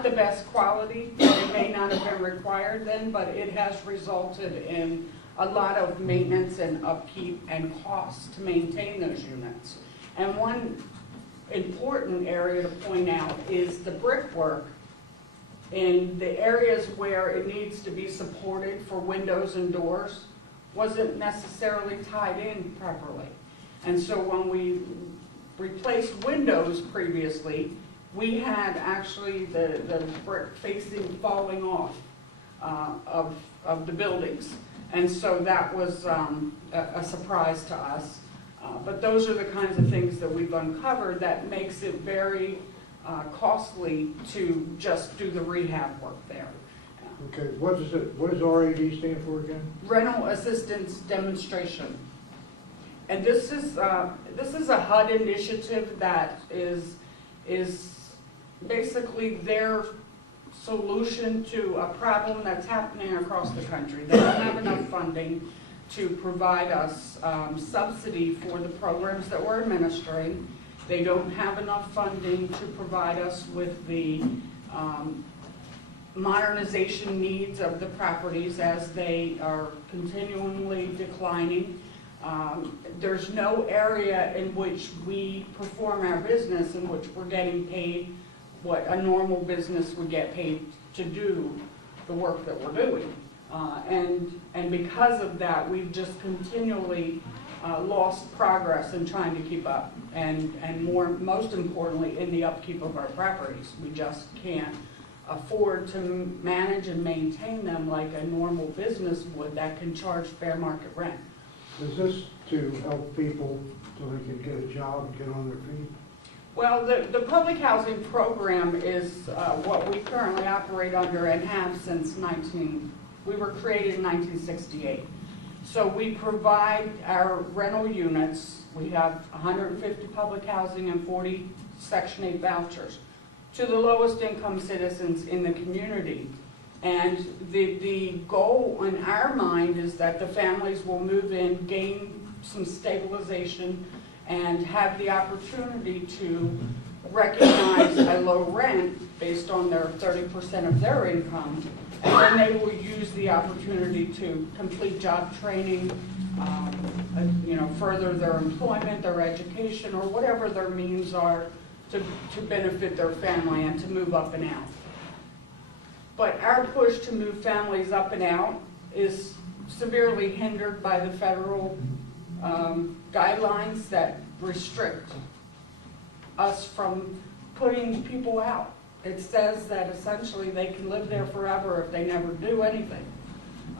the best quality. It may not have been required then, but it has resulted in a lot of maintenance and upkeep and costs to maintain those units. And one important area to point out is the brickwork in the areas where it needs to be supported for windows and doors wasn't necessarily tied in properly. And so when we replaced windows previously, we had actually the brick facing falling off of the buildings. And so that was a surprise to us. But those are the kinds of things that we've uncovered that makes it very costly to just do the rehab work there. Okay, what does RAD stand for again? Rental Assistance Demonstration. And this is a HUD initiative that is basically their solution to a problem that's happening across the country. They don't have enough funding to provide us subsidy for the programs that we're administering. They don't have enough funding to provide us with the modernization needs of the properties as they are continually declining. There's no area in which we perform our business in which we're getting paid what a normal business would get paid to do the work that we're doing. And because of that, we've just continually lost progress in trying to keep up. And most importantly, in the upkeep of our properties. We just can't afford to manage and maintain them like a normal business would that can charge fair market rent. Is this to help people so they can get a job and get on their feet? Well, the public housing program is what we currently operate under and have since we were created in 1968. So we provide our rental units. We have 150 public housing and 40 Section 8 vouchers to the lowest income citizens in the community. And the goal in our mind is that the families will move in, gain some stabilization, and have the opportunity to recognize a low rent based on their 30% of their income, and then they will use the opportunity to complete job training, further their employment, their education, or whatever their means are to benefit their family and to move up and out. But our push to move families up and out is severely hindered by the federal guidelines that restrict us from putting people out. It says that essentially they can live there forever if they never do anything.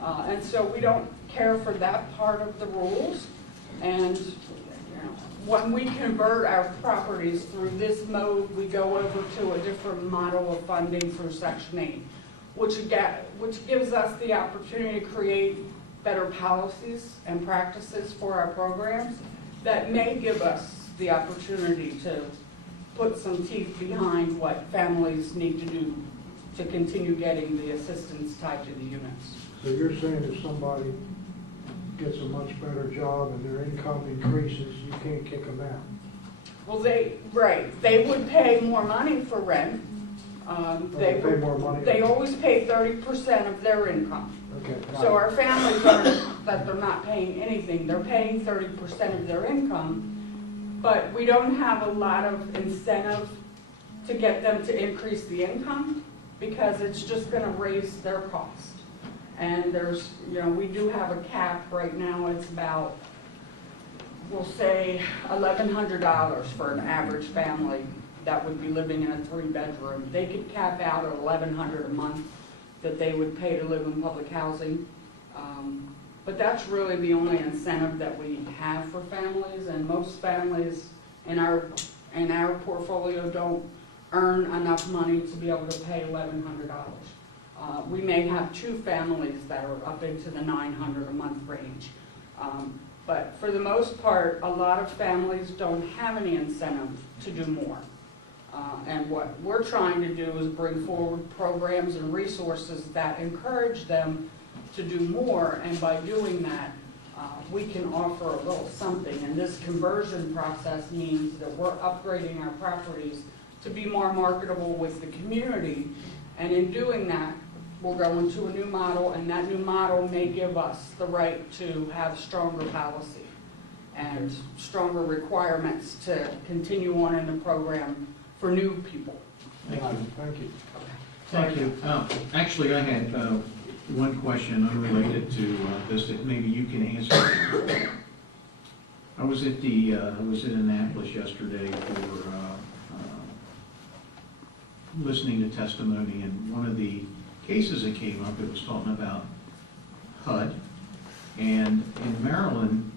And so we don't care for that part of the rules. And when we convert our properties through this mode, we go over to a different model of funding through Section 8, which gives us the opportunity to create better policies and practices for our programs that may give us the opportunity to put some teeth behind what families need to do to continue getting the assistance tied to the units. So you're saying if somebody gets a much better job and their income increases, you can't kick them out? Well, they would pay more money for rent. They pay more money? They always pay 30% of their income. Okay. So our families aren't that they're not paying anything. They're paying 30% of their income, but we don't have a lot of incentive to get them to increase the income because it's just going to raise their cost. And there's, we do have a cap right now. It's about, we'll say, $1,100 for an average family that would be living in a 3-bedroom. They could cap out at $1,100 a month that they would pay to live in public housing. But that's really the only incentive that we have for families, and most families in our portfolio don't earn enough money to be able to pay $1,100. We may have 2 families that are up into the $900 a month range. But for the most part, a lot of families don't have any incentive to do more. And what we're trying to do is bring forward programs and resources that encourage them to do more, and by doing that, we can offer a little something. And this conversion process means that we're upgrading our properties to be more marketable with the community, and in doing that, we'll go into a new model, and that new model may give us the right to have stronger policy and stronger requirements to continue on in the program for new people. Thank you. Thank you. Thank you. Actually, I had one question unrelated to this that maybe you can answer. I was at Annapolis yesterday for listening to testimony, and one of the cases that came up, it was talking about HUD, and in Maryland,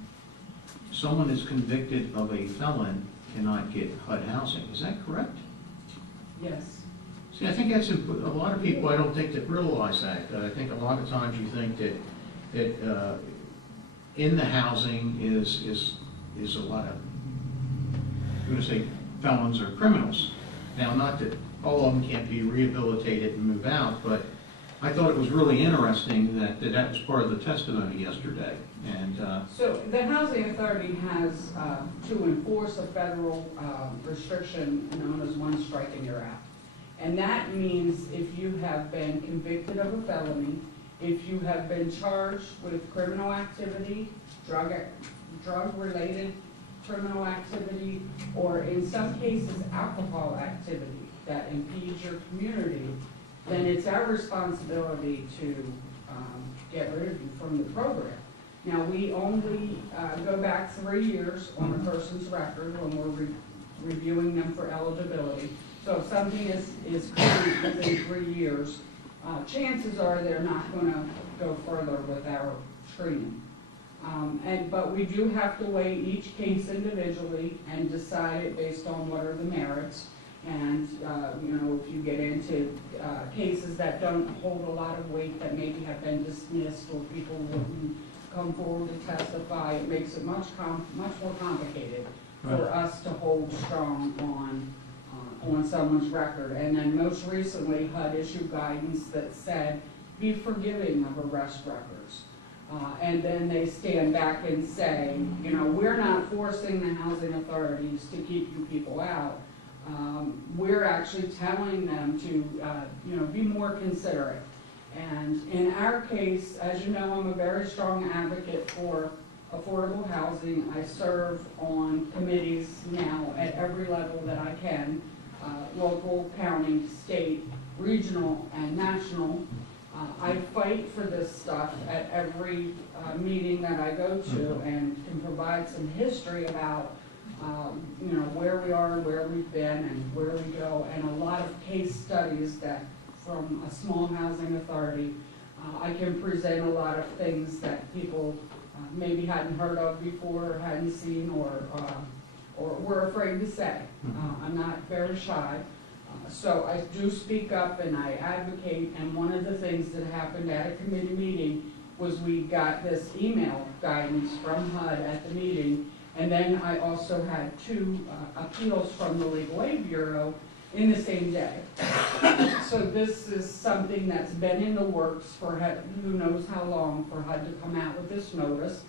someone is convicted of a felon cannot get HUD housing. Is that correct? Yes. See, I think that's a lot of people, I don't think that realize that. I think a lot of times you think that in the housing is a lot of, I'm going to say felons or criminals. Now, not that all of them can't be rehabilitated and move out, but I thought it was really interesting that that was part of the testimony yesterday. And so the Housing Authority has to enforce a federal restriction known as one strike and you're out. And that means if you have been convicted of a felony, if you have been charged with criminal activity, drug-related criminal activity, or in some cases alcohol activity that impedes your community, then it's our responsibility to get rid of you from the program. Now, we only go back 3 years on a person's record when we're reviewing them for eligibility. So if something is current within 3 years, chances are they're not going to go further with our screening. But we do have to weigh each case individually and decide it based on what are the merits. And, if you get into cases that don't hold a lot of weight, that maybe have been dismissed or people wouldn't come forward to testify, it makes it much more complicated for us to hold strong on someone's record. And then most recently, HUD issued guidance that said, be forgiving of arrest records. And then they stand back and say, you know, we're not forcing the housing authorities to keep you people out. We're actually telling them to, you know, be more considerate. And in our case, as you know, I'm a very strong advocate for affordable housing. I serve on committees now at every level that I can, local, county, state, regional, and national. I fight for this stuff at every meeting that I go to and can provide some history about you know, where we are, where we've been, and where we go, and a lot of case studies that from a small housing authority. I can present a lot of things that people maybe hadn't heard of before, or hadn't seen, or were afraid to say. I'm not very shy. So I do speak up and I advocate, and one of the things that happened at a committee meeting was we got this email guidance from HUD at the meeting, and then I also had 2 appeals from the Legal Aid Bureau in the same day. So this is something that's been in the works for who knows how long for HUD to come out with this notice.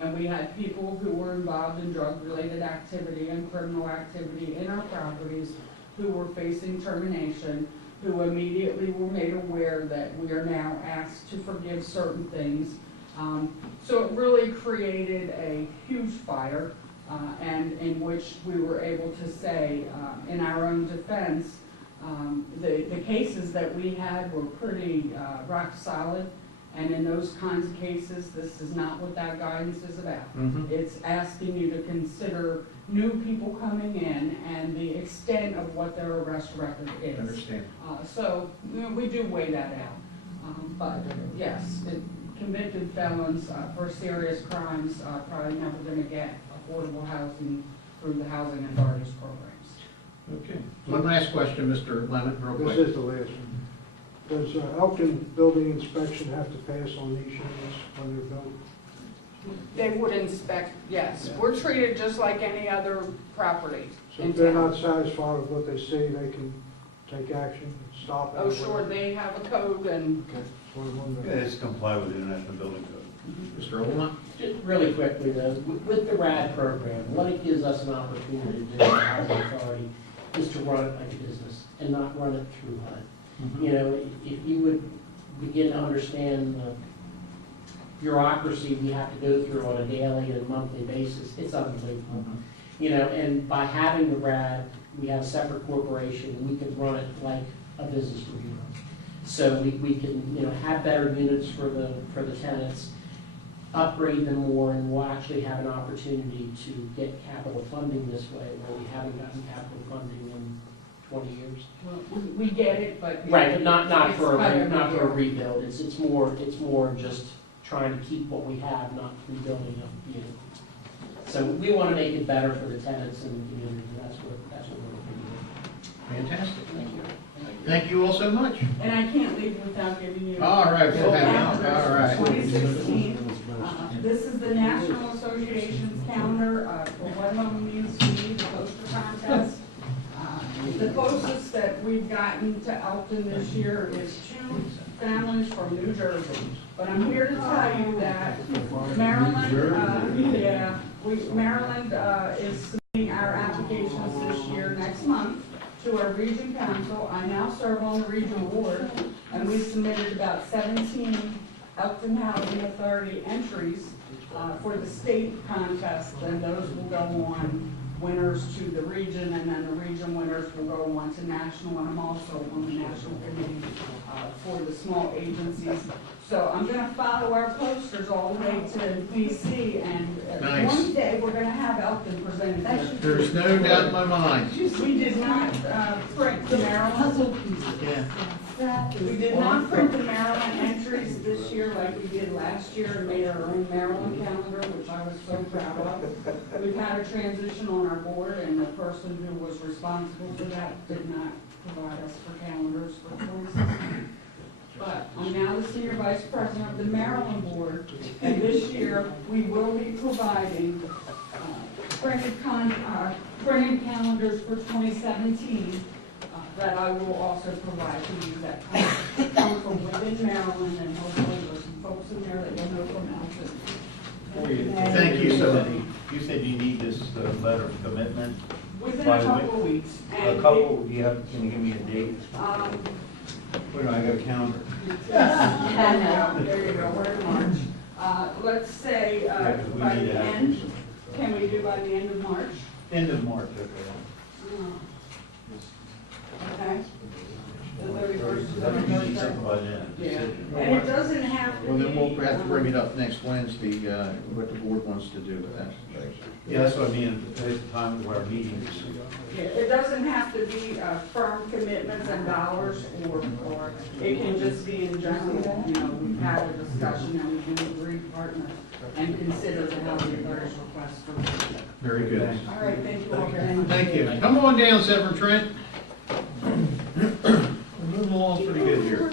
And we had people who were involved in drug-related activity and criminal activity in our properties who were facing termination, who immediately were made aware that we are now asked to forgive certain things. So it really created a huge fire, and in which we were able to say, in our own defense, the cases that we had were pretty rock solid. And in those kinds of cases, this is not what that guidance is about. It's asking you to consider new people coming in and the extent of what their arrest record is. Understand. So you know, we do weigh that out. But yes, convicted felons for serious crimes are probably never going to get affordable housing through the housing authorities programs. Okay. One last question, Mr. Lemon, real quick. This is the last one. Does Elkton building inspection have to pass on these units when they're built? They would inspect, yes. We're treated just like any other property So in if they're town. not satisfied with what they see, they can take action and stop it? Oh, sure, they have a code and Okay, that's what I'm wondering. Yeah, it's comply with the International Building Code. Mr. Olma? Just really quickly though, with the RAD program, what it gives us an opportunity to do as a housing authority is to run it like a business and not run it through HUD. You know, if you would begin to understand the bureaucracy we have to go through on a daily and monthly basis, it's unbelievable. You know, and by having the RAD, we have a separate corporation, we can run it like a business review. So we can, you know, have better units for the tenants, upgrade them more, and we'll actually have an opportunity to get capital funding this way, where we haven't gotten capital funding in 20 years. well, we get it, but. Right, but not it's for kind of a rebuild. It's more just trying to keep what we have, not rebuilding a unit. So we want to make it better for the tenants and the community, and that's what we're looking Fantastic. for. Thank you. Thank you all so much. And I can't leave without giving you. All right, we'll have you. calendar All right. for 2016. This is the National Association's calendar for What Home Means to Me, the poster contest. The closest that we've gotten to Elkton this year is 2 families from New Jersey. But I'm here to tell you that Maryland, Maryland is submitting our applications this year, next month, to our region council. I now serve on the region board, and we submitted about 17 Elkton Housing Authority entries for the state contest, and those will go on winners to the region, and then the region winners will go on to national, and I'm also on the national committee for the small agencies. So I'm gonna follow our posters all the way to DC, and Nice. one day we're gonna have Elkton presented. There's no doubt in my mind. We did not print the Maryland. Yeah. We did not print the Maryland entries this year like we did last year and made our own Maryland calendar, which I was so proud of. We've had a transition on our board, and the person who was responsible for that did not provide us for calendars for 2016. But I'm now the senior vice president of the Maryland board, and this year we will be providing printed calendars for 2017 that I will also provide to you that come from within Maryland and hopefully folks in there that you'll know from Elkton. Thank you. So you said you need this letter of commitment? Within by a the couple week? of weeks. A couple, can you give me a date? Wait, I got a calendar. There you go, we're in March. Let's say, Yeah, 'cause we by need the to have end, some- can we do by the end of March? End of March, okay. Okay? The 31st is That would our be something by then. Yeah, and it doesn't have to be. Well, then we'll have to bring it up next Wednesday, what the board wants to do with that. Yeah, that's what I mean, at the time of our meetings. Yeah, it doesn't have to be firm commitments and dollars, or it can just be in general, you know, we've had a discussion and we can agree partner and consider the housing authority's request for the. Very good. All right, thank you all very much. Thank you. Come on down, Severn Trent. We're moving along pretty good here.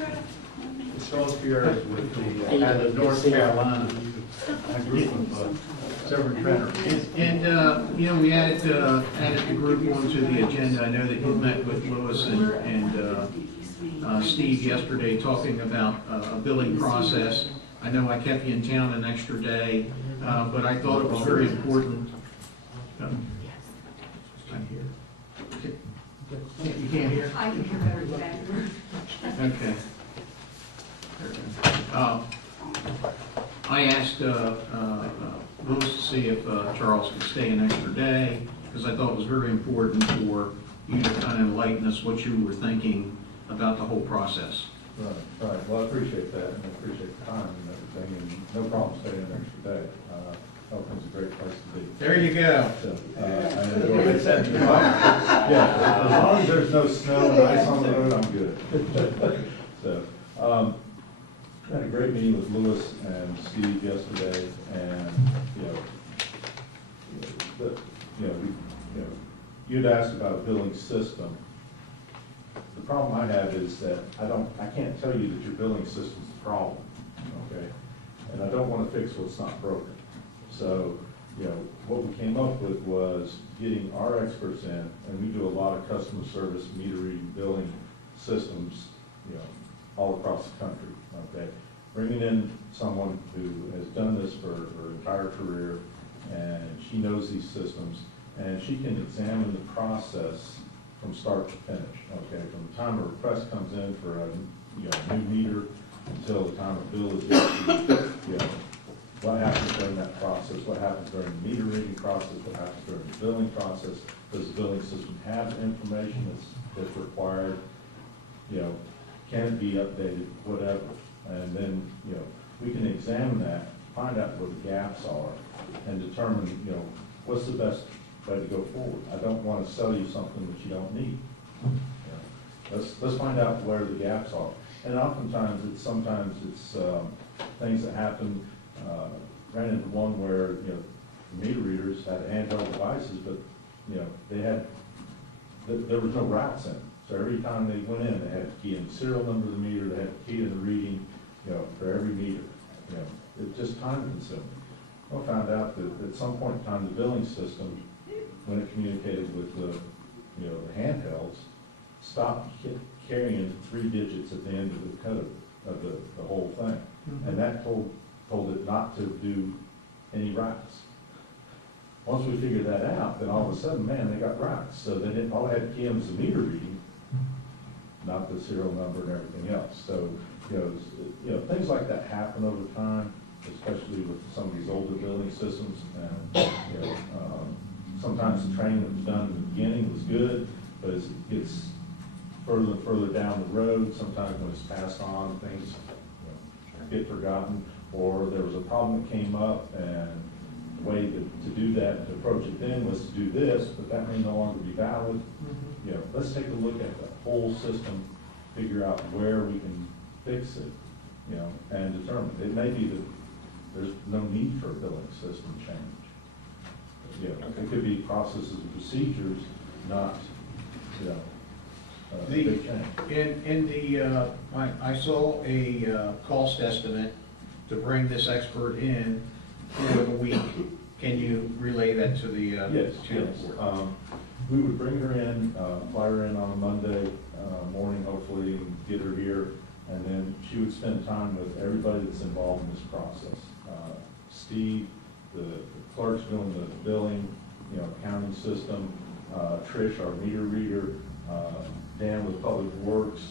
Charles Pierre is with the, out of North Carolina, a group of Severn Trenters. And, you know, we added the group onto the agenda. I know that you met with Louis and Steve yesterday talking about a billing process. I know I kept you in town an extra day, but I thought it was very important. I'm here. You can't hear? I can hear better today. Okay. I asked Louis to see if Charles could stay an extra day, because I thought it was very important for you to kind of enlighten us what you were thinking about the whole process. Right, well, I appreciate that, and I appreciate the time and everything, and no problem staying an extra day. Elkton's a great place to be. There you go. So, I enjoy it. Yeah, as long as there's no snow and ice on the road, I'm good. So, I had a great meeting with Louis and Steve yesterday, and, you'd asked about a billing system. The problem I have is that I can't tell you that your billing system's the problem, okay? And I don't want to fix what's not broken. So, what we came up with was getting our experts in, and we do a lot of customer service, meter reading, billing systems, all across the country, okay? Bringing in someone who has done this for her entire career, and she knows these systems, and she can examine the process from start to finish, okay? From the time a request comes in for a new meter until the time a bill is issued, what happens during that process, what happens during the meter reading process, what happens during the billing process, does the billing system have information that's required, can it be updated, whatever. And then, we can examine that, find out where the gaps are, and determine, what's the best way to go forward. I don't want to sell you something that you don't need. Let's find out where the gaps are. And oftentimes, sometimes it's things that happen. Ran into one where, the meter readers had handheld devices, but, there was no routes in it. So every time they went in, they had to key in the serial number of the meter, they had to key in the reading, for every meter. It's just time consuming. I found out that at some point in time, the billing system, when it communicated with the handhelds, stopped carrying 3 digits at the end of the code of the whole thing. Mm-hmm. And that told it not to do any routes. Once we figured that out, then all of a sudden, man, they got routes. So they didn't, all they had to key in was the meter reading, not the serial number and everything else. So, things like that happen over time, especially with some of these older building systems. And, sometimes the training that was done in the beginning was good, but as it gets further and further down the road, sometimes when it's passed on, things get forgotten, or there was a problem that came up, and the way to do that, to approach it then was to do this, but that may no longer be valid. Let's take a look at the whole system, figure out where we can fix it, and determine. It may be that there's no need for a billing system change. It could be processes and procedures, not, a big change. I saw a cost estimate to bring this expert in for the week. Can you relay that to the Yes. board? We would bring her in, fly her in on a Monday morning, hopefully, and get her here And then she would spend time with everybody that's involved in this process. Steve, the clerk's doing the billing, accounting system, Trish, our meter reader, Dan with Public Works,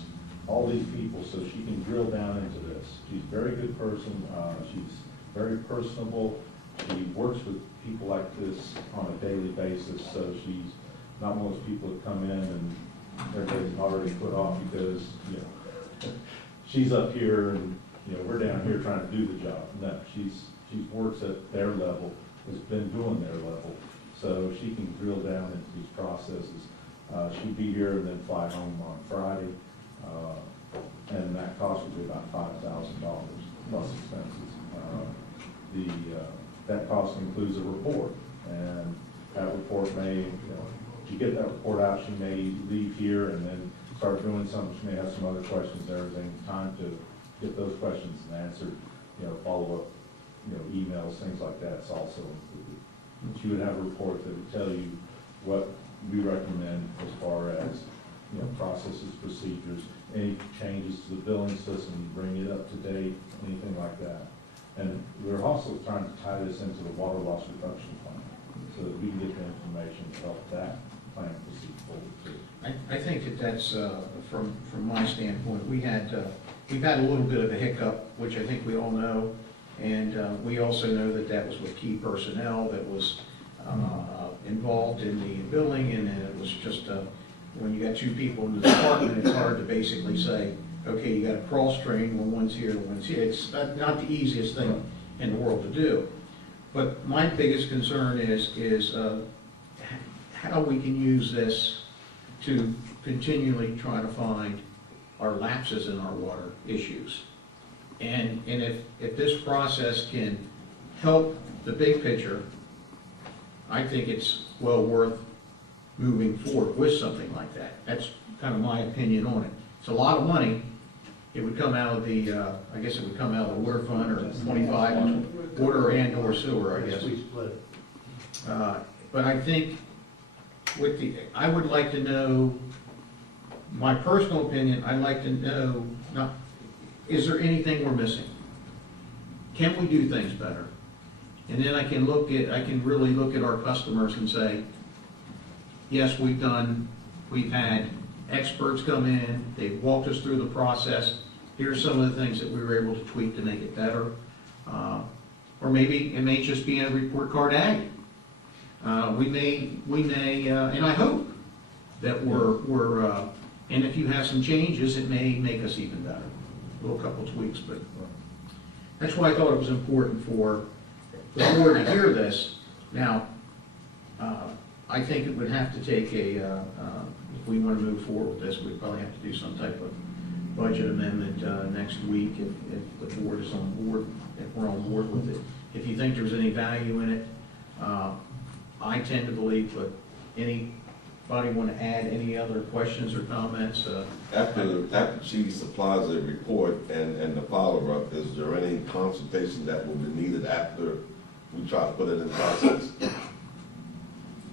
all these people, so she can drill down into this. She's a very good person. She's very personable. She works with people like this on a daily basis, so she's not one of those people that come in and everybody's already put off because, she's up here and, we're down here trying to do the job. No, she's works at their level, has been doing their level, so she can drill down into these processes. She'd be here and then fly home on Friday, and that cost would be about $5,000 plus expenses. That cost includes a report, and that report may, if you get that report out, she may leave here and then start doing something. She may have some other questions and everything. Time to get those questions answered, follow up, emails, things like that's also included. She would have a report that would tell you what we recommend as far as, processes, procedures, any changes to the billing system, bring it up to date, anything like that. And we're also trying to tie this into the water loss reduction plan so that we can get the information to help that plan proceed forward too. I think that's, from my standpoint, we've had a little bit of a hiccup, which I think we all know. And we also know that was with key personnel that was involved in the billing, and then it was just, when you got two people in the department, it's hard to basically say, okay, you got a cross train when one's here and one's here. It's not the easiest thing in the world to do. But my biggest concern is how we can use this to continually try to find our lapses in our water issues. And if this process can help the big picture, I think it's well worth moving forward with something like that. That's kind of my opinion on it. It's a lot of money. It would come out of the, I guess it would come out of the water fund, or 25, water and or sewer, I guess. We split. But I think I would like to know, my personal opinion, I'd like to know, is there anything we're missing? Can we do things better? And then I can really look at our customers and say, yes, we've had experts come in, they've walked us through the process. Here's some of the things that we were able to tweak to make it better. Or maybe it may just be a report card ag. We may, and I hope that and if you have some changes, it may make us even better. A little couple tweaks, but that's why I thought it was important for the board to hear this. Now, I think it would have to take if we want to move forward with this, we'd probably have to do some type of budget amendment next week if the board is on board, if we're on board with it. If you think there's any value in it, I tend to believe, but anybody want to add any other questions or comments? After she supplies a report and the follow-up, is there any consultation that will be needed after we try to put it in process?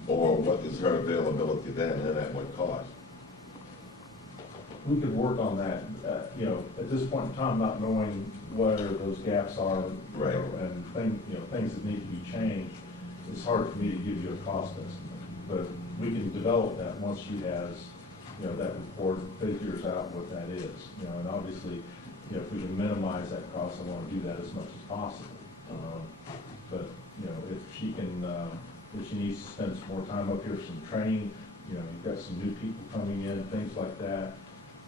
Or what is her availability then, and at what cost? We could work on that, at this point in time, not knowing where those gaps are, right, and things that need to be changed. It's hard for me to give you a cost estimate, but we can develop that once she has, that report, figures out what that is. And obviously, if we can minimize that cost, I want to do that as much as possible. But if she can, if she needs to spend some more time up here, some training, you've got some new people coming in, things like that.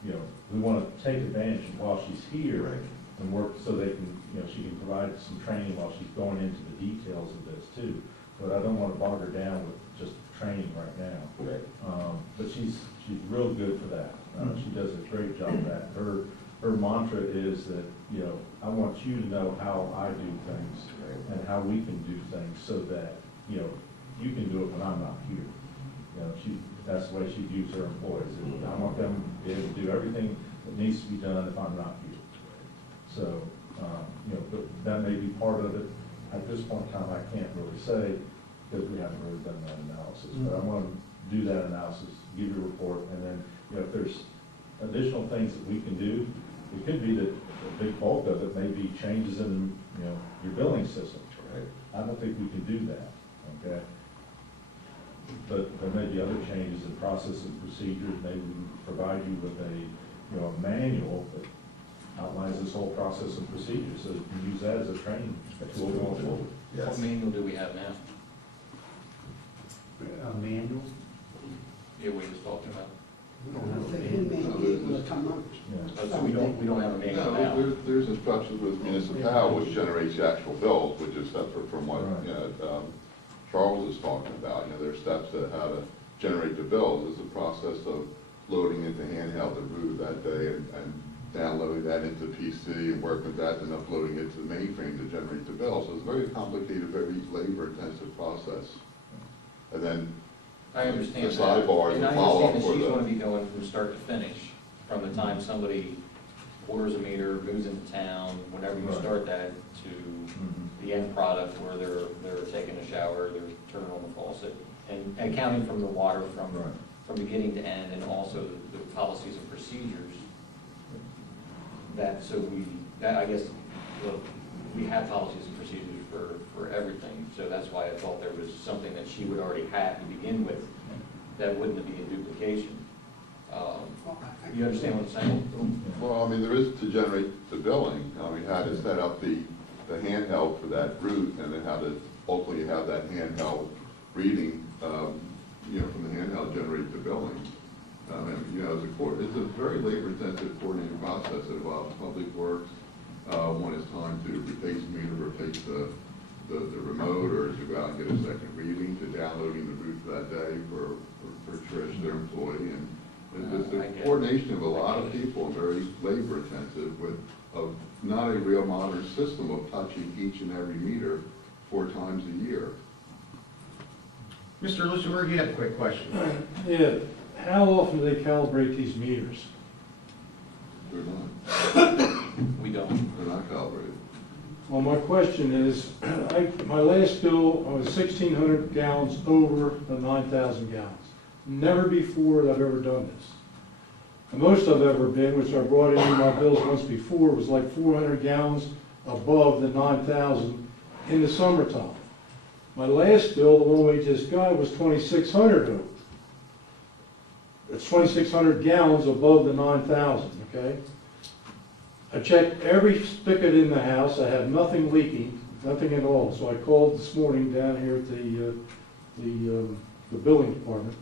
We want to take advantage of while she's here, right, and work so they can, she can provide some training while she's going into the details of this too. But I don't want to bog her down with just training right now. Right. But she's real good for that. She does a great job of that. Her mantra is that, I want you to know how I do things, right, and how we can do things so that, you can do it when I'm not here. That's the way she views her employees. I want them to be able to do everything that needs to be done if I'm not here. So, but that may be part of it. At this point in time, I can't really say because we haven't really done that analysis. But I want to do that analysis, give you a report, and then, if there's additional things that we can do, It could be that a big bulk of it may be changes in, you know, your billing system. Right. I don't think we can do that, okay? But there may be other changes in process and procedures. Maybe we can provide you with a, you know, a manual that outlines this whole process and procedure, so you can use that as a training tool going forward. What manual do we have now? A manual? Yeah, we just talking about. I don't think he may be able to come up. Oh, so we don't have a manual now? No, there's instructions with municipal, which generates the actual bills, which is separate from what, Right. you know, Charles is talking about. You know, there's steps to how to generate the bills. It's a process of loading into handheld the root that day and downloading that into PC and working with that and uploading it to the mainframe to generate the bill. So it's a very complicated, very labor-intensive process. And then I understand the that. sidebars And will I follow up understand that for she's the. going to be going from start to finish, from the time somebody orders a meter, moves into town, whenever you Right. start that, to the end product where they're taking a shower, they're turning on the faucet, and counting from the water from beginning to end, and also the policies and procedures. I guess, look, we have policies and procedures for everything, so that's why I thought there was something that she would already have to begin with, that wouldn't be a duplication. You understand what I'm saying? Well, I mean, there is to generate the billing. I mean, how to set up the handheld for that route, and then how to ultimately have that handheld reading, you know, from the handheld generate the billing. And, you know, it's a very labor-intensive coordinated process. It involves public works, when it's time to replace the meter, replace the remote, or to go out and get a second reading, to downloading the route for that day for Trish, their employee. And it's a coordination of a lot of people, and very labor-intensive, with not a real modern system of touching each and every meter 4 times a year. Mr. Lisenberg, you have a quick question. Yeah, how often do they calibrate these meters? They're not. We don't. They're not calibrated. Well, my question is, my last bill, I was 1,600 gallons over the 9,000 gallons. Never before that I've ever done this. The most I've ever been, which I brought in my bills once before, was like 400 gallons above the 9,000 in the summertime. My last bill, the one we just got, was 2,600 over. That's 2,600 gallons above the 9,000, okay? I checked every spigot in the house. I had nothing leaking, nothing at all. So I called this morning down here at the billing department,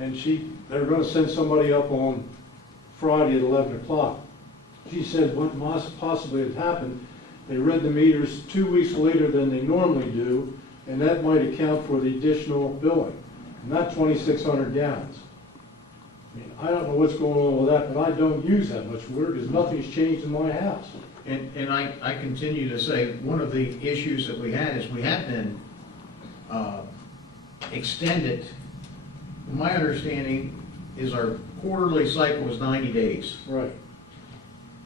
and they were going to send somebody up on Friday at 11 o'clock. She said what must possibly have happened, they read the meters 2 weeks later than they normally do, and that might account for the additional billing, not 2,600 gallons. I mean, I don't know what's going on with that, but I don't use that much water because nothing's changed in my house. And I continue to say, one of the issues that we had is we have been extended. My understanding is our quarterly cycle was 90 days. Right.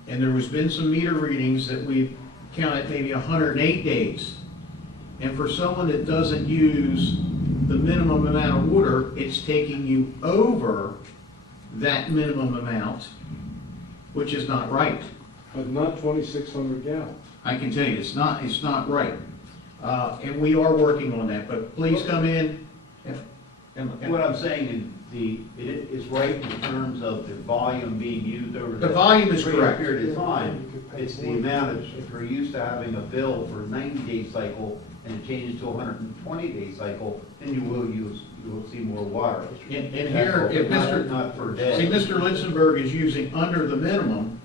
And there has been some meter readings that we've counted maybe 108 days. And for someone that doesn't use the minimum amount of water, it's taking you over that minimum amount, which is not right. But not 2,600 gallons. I can tell you, it's not right. And we are working on that, but please come in and What I'm saying is it is right in terms of the volume being used over The volume is a correct. period of time. It's the amount of, if we're used to having a bill for a 90-day cycle and it changes to a 120-day cycle, then you will see more water. And here, if Not per day. See, Mr. Litzenberg is using under the minimum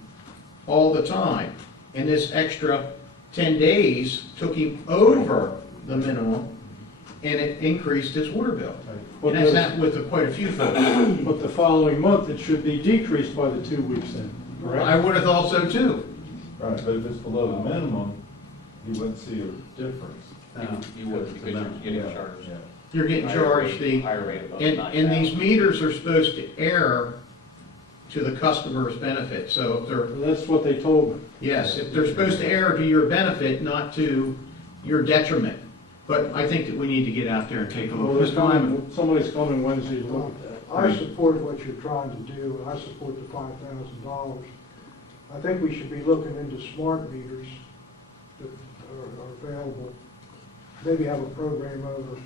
all the time. And this extra 10 days took him over the minimum, and it increased his water bill. And that's happened with quite a few folks. But the following month, it should be decreased by the 2 weeks then, correct? I would have thought so too. Right, but if it's below the minimum, you wouldn't see a difference. You would, because you're getting charged. Yeah. You're getting charged Higher rate above and 9,000. these meters are supposed to err to the customer's benefit. So if they're, That's what they told me. yes, if they're supposed to err to your benefit, not to your detriment. But I think that we need to get out there and take a Well, look. Mr. Lyman. somebody's coming Wednesday to look at that. Right. I support what you're trying to do, and I support the $5,000. I think we should be looking into smart meters that are available. Maybe have a program over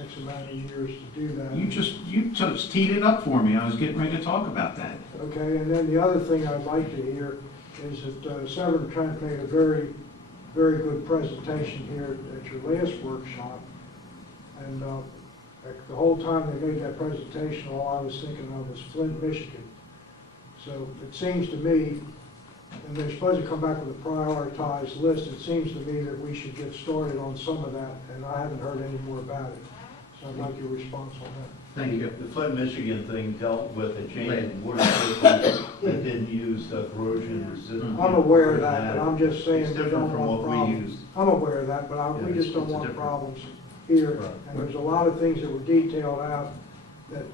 X amount of years to do that. You just teed it up for me. I was getting ready to talk about that. Okay, and then the other thing I'd like to hear is that Severn Trent made a very, very good presentation here at your last workshop. And the whole time they made that presentation, all I was thinking of was Flint, Michigan. So it seems to me, and they're supposed to come back with a prioritized list, it seems to me that we should get started on some of that, and I haven't heard any more about it. So I'd like your response on that. Thank you. The Flint, Michigan thing dealt with a chain of water system that didn't use corrosion resistant. I'm aware of that, but I'm just saying It's we different don't from want what we problems. use. I'm aware of that, but we just don't it's want different. problems here. Right. And there's a lot of things that were detailed out that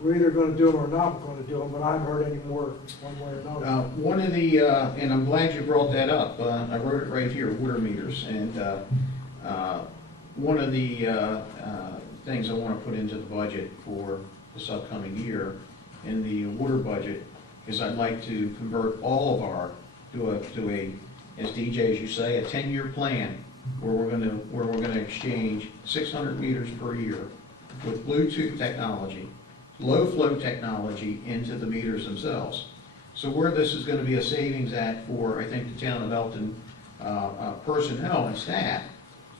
we're either gonna do them or not gonna do them, but I haven't heard any more one way or another. One of the, and I'm glad you brought that up, I wrote it right here, water meters, and one of the things I want to put into the budget for this upcoming year in the water budget is I'd like to convert all of our, to a, as DJ, as you say, a 10-year plan where we're gonna exchange 600 meters per year with Bluetooth technology, low flow technology into the meters themselves. So where this is gonna be a savings at for, I think, the town of Elkton personnel and staff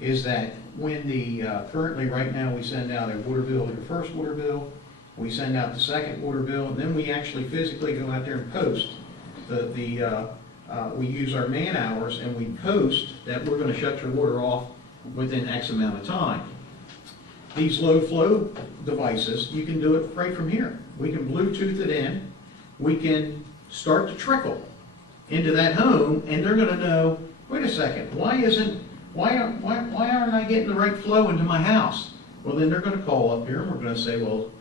is that when the, currently right now we send out a water bill, your first water bill, we send out the second water bill, and then we actually physically go out there and post we use our man hours and we post that we're gonna shut your water off within X amount of time. These low flow devices, you can do it right from here. We can Bluetooth it in, we can start to trickle into that home, and they're gonna know, wait a second, why aren't I getting the right flow into my house? Well, then they're gonna call up here and we're gonna say, well,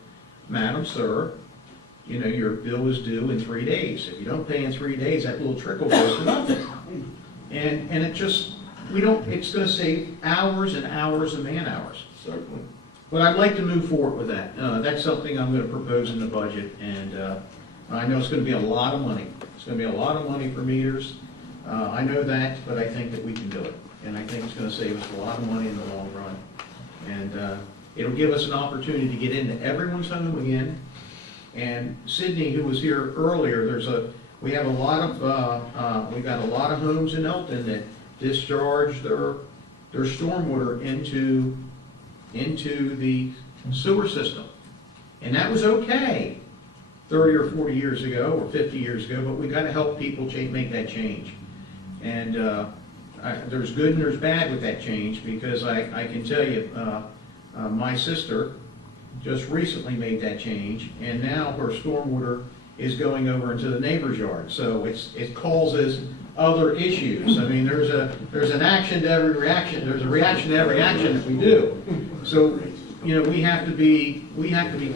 madam, sir, you know, your bill is due in 3 days. If you don't pay in 3 days, that little trickle goes to nothing. And it just, it's gonna save hours and hours of man hours. Certainly. But I'd like to move forward with that. That's something I'm gonna propose in the budget, and I know it's gonna be a lot of money. It's gonna be a lot of money for meters. I know that, but I think that we can do it. And I think it's gonna save us a lot of money in the long run. And it'll give us an opportunity to get into everyone's home again. And Sydney, who was here earlier, we have a lot of, we've got a lot of homes in Elkton that discharge their stormwater into the sewer system. And that was okay 30 or 40 years ago, or 50 years ago, but we gotta help people make that change. And there's good and there's bad with that change, because I can tell you, my sister just recently made that change, and now her stormwater is going over into the neighbor's yard. So it causes other issues. I mean, there's an action to every reaction. There's a reaction to every action that we do. So, you know, we have to be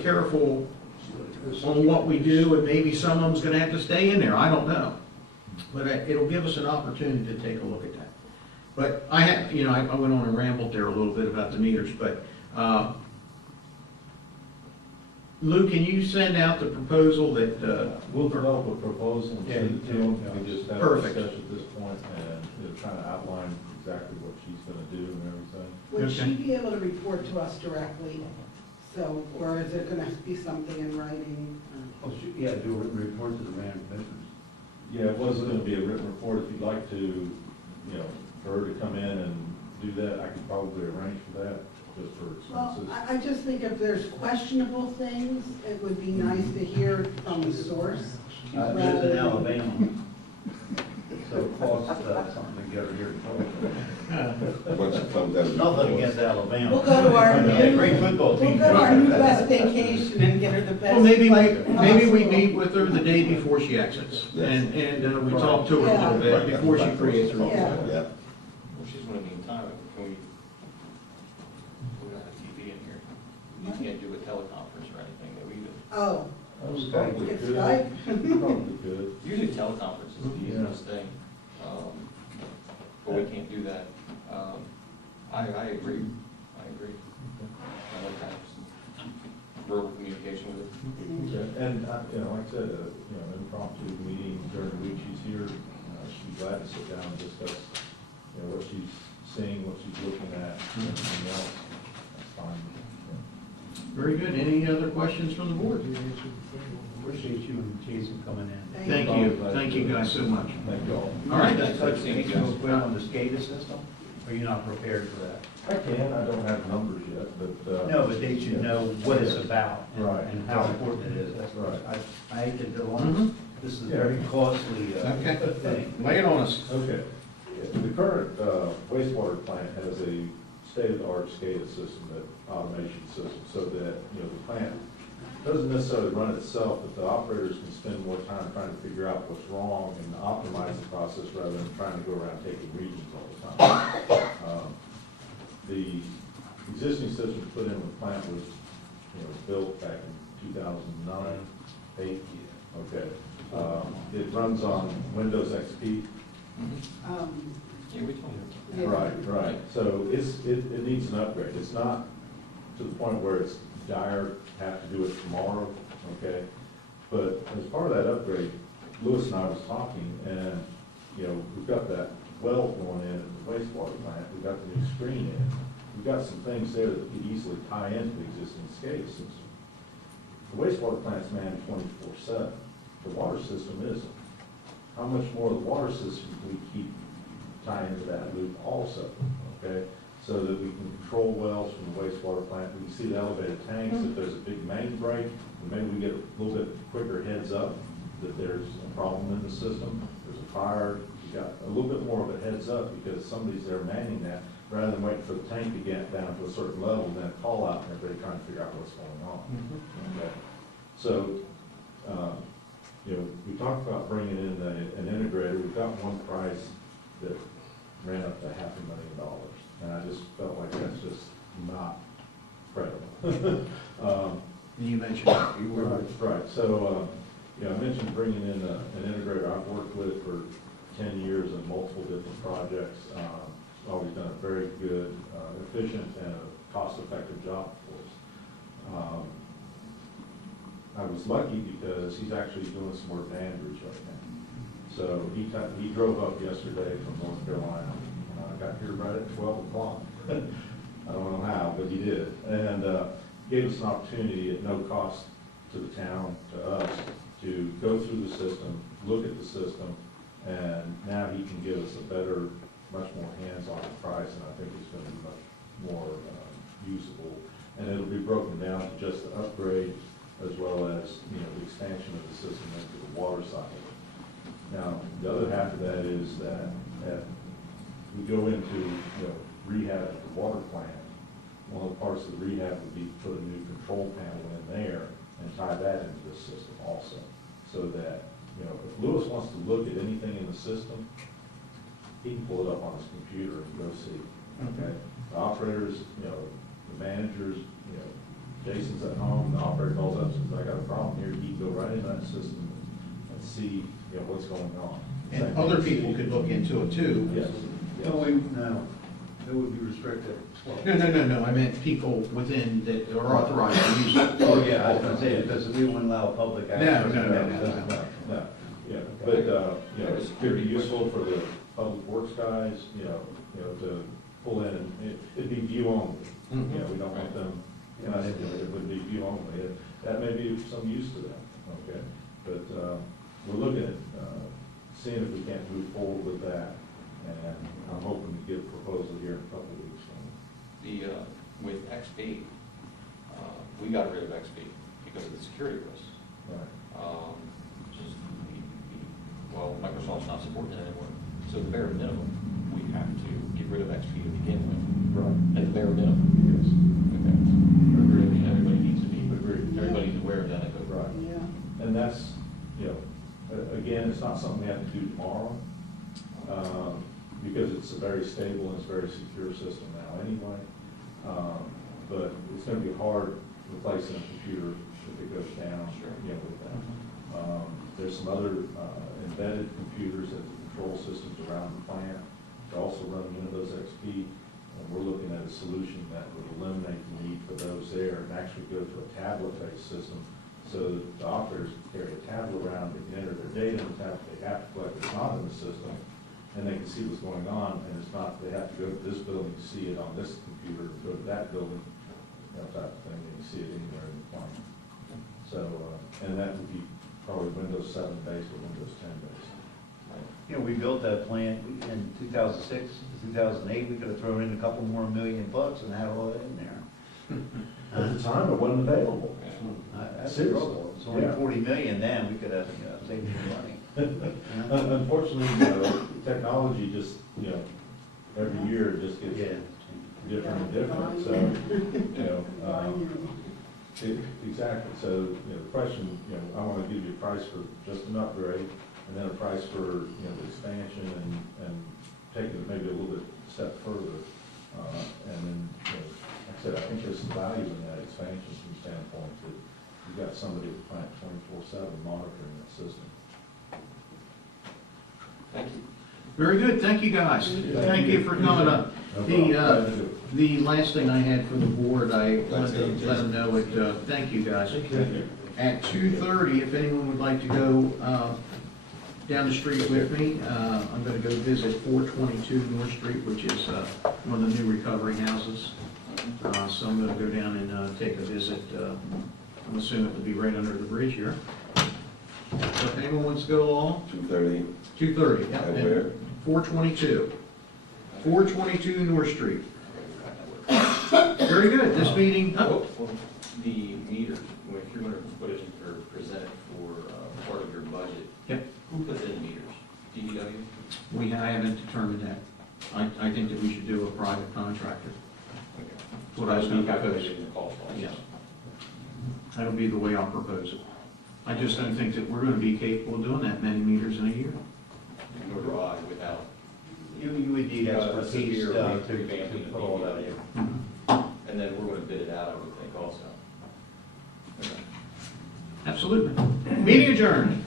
careful on what we do, and maybe some of them's going to have to stay in there. I don't know, but it'll give us an opportunity to take a look at that. But I went on and rambled there a little bit about the meters, but. Lou, can you send out the proposal that... We'll develop a proposal and send it to them. We just have a Perfect. discussion at this point, and they're trying to outline exactly what she's gonna do and everything. Would she be able to report to us directly? So, or is it gonna be something in writing? Yeah, do a written report to the man commissioners. Yeah, it was gonna be a written report. If you'd like to, you know, for her to come in and do that, I could probably arrange for that, just for expenses. Well, I just think if there's questionable things, it would be nice to hear from the source. There's in Alabama. So it costs something to get her here. Nothing against Alabama. We'll go to our new, Great football team. we'll go to our new best vacation and get her the best. Well, maybe like, we meet with her the day before she exits, and we talk to her a little bit before she creates her. Yeah. Well, she's in the meantime, can we don't have TV in here. You can't do a teleconference or anything, though, either. Oh. It's probably It's good. Skype. Probably good. Usually teleconference is the easiest thing, but we can't do that. I agree. I like that verbal communication with it. Okay. And, you know, like I said, you know, any impromptu meeting during the week she's here. She'd be glad to sit down and discuss, what she's seeing, what she's looking at, and everything else. That's fine. Very good. Any other questions from the board? Appreciate you and Jason coming in. Thank you guys so much. Thank you all. All right. Can I touch base real quick on the SCADA system? Are you not prepared for that? I can, I don't have numbers yet, but. No, but they should know what it's about and Right. and how important it is. That's Right. I hate to go on. This is a very costly Okay. thing. Lay it on us. Okay. The current wastewater plant has a state-of-the-art SCADA system, that automation system, so that, the plant doesn't necessarily run itself, but the operators can spend more time trying to figure out what's wrong and optimize the process rather than trying to go around taking readings all the time. The existing system put in when the plant was, built back in 2009, 8. Okay. It runs on Windows XP. Yeah, we told you. Right. So it needs an upgrade. It's not to the point where it's dire, have to do it tomorrow, okay? But as part of that upgrade, Lewis and I was talking, and, we've got that well going in at the wastewater plant, we've got the new screen in, we've got some things there that could easily tie into the existing SCADA system. The wastewater plant's manned 24/7. The water system isn't. How much more of the water system can we keep tying into that loop also, okay? So that we can control wells from the wastewater plant. We can see the elevated tanks. If there's a big main break, maybe we get a little bit quicker heads up that there's a problem in the system. There's a fire. You got a little bit more of a heads up because somebody's there manning that rather than waiting for the tank to get down to a certain level and then call out and everybody trying to figure out what's going on. Okay. So, we talked about bringing in an integrator. We've got one price that ran up to $500,000. And I just felt like that's just not credible. You mentioned that. You were Right. So, I mentioned bringing in an integrator I've worked with for 10 years in multiple different projects. Always done a very good, efficient, and a cost-effective job for us. I was lucky because he's actually doing some work in Andrews right now. So he drove up yesterday from North Carolina. Got here right at 12 o'clock. I don't know how, but he did. And gave us an opportunity at no cost to the town, to us, to go through the system, look at the system, and now he can give us a better, much more hands-on price, and I think it's going to be much more usable. And it'll be broken down to just the upgrade as well as, the expansion of the system into the water side of it. Now, the other half of that is that we go into, rehab at the water plant. One of the parts of the rehab would be to put a new control panel in there and tie that into this system also. So that, if Lewis wants to look at anything in the system, he can pull it up on his computer and go see. Okay? The operators, the managers, Jason's at home, the operator calls up and says, I got a problem here, he can go right into that system and see, what's going on. And other people could look into it too. Yes. No, it would be restricted. No, I meant people within that are authorized to use it. Oh, yeah, I was gonna say, because we wouldn't allow public access. No, yeah, but, it could be useful for the public works guys, to pull in, and it'd be view only. We don't want them, it would be view only. That may be of some use to them, okay? But, we're looking at, seeing if we can't move forward with that, and I'm hoping to get a proposal here in a couple of weeks. With XP, we got rid of XP because of the security risks. Right. Microsoft's not supporting it anymore. So the bare minimum, we have to get rid of XP to begin with. Right. At the bare minimum. Yes. Okay. Everybody needs to be, everybody's aware of that. Right. Yeah. And that's, again, it's not something we have to do tomorrow, because it's a very stable and it's a very secure system now anyway. But it's going to be hard replacing a computer if it goes down. Sure. With that. There's some other embedded computers at the control systems around the plant. They're also running Windows XP, and we're looking at a solution that would eliminate the need for those there and actually go to a tablet-based system so that the operators can carry a tablet around, they can enter their not in the system, and they can see what's going on, and it's not, they have to go to this building to see it on this computer, go to that building, that type of thing, and you see it anywhere in the plant. So, and that would be probably Windows 7 based or Windows 10 based. You know, we built that plant in 2006, 2008, we could have thrown in a couple more $1 million and had all that in there. At the time, it wasn't available. That's the trouble, it's only Yeah. 40 million then, we could have, saved some money. Unfortunately, technology just, every year it just gets different and different, so, exactly, so, the question, I want to give you a price for just an upgrade, and then a price for, the expansion and taking it maybe a little bit step further, and then, like I said, I think there's some value in that expansion from the standpoint that you've got somebody at the plant 24/7 monitoring that system. Thank you. Very good, thank you guys. Thank you for coming up. The last thing I had for the board, I wanted to let them know it, thank you guys. At 2:30, if anyone would like to go down the street with me, I'm going to go visit 422 North Street, which is one of the new recovery houses. So I'm going to go down and take a visit. I'm assuming it will be right under the bridge here. So if anyone wants to go along, 2:30. 2:30, yeah. And where? 422. 422 North Street. Very good, this meeting, Well, the meters, if you're going to put it or present it for part of your budget, Yep. who puts in the meters? DPW? I haven't determined that. I think that we should do a private contractor. Okay. That's what I was going to propose. Calculating the cost also. Yes. That'll be the way I'll propose it. I just don't think that we're going to be capable of doing that many meters in a year. Nor do I without. You would need expertise severe to revamping put all that in. And then we're going to bid it out, I would think, also. Okay. Absolutely. Meeting adjourned.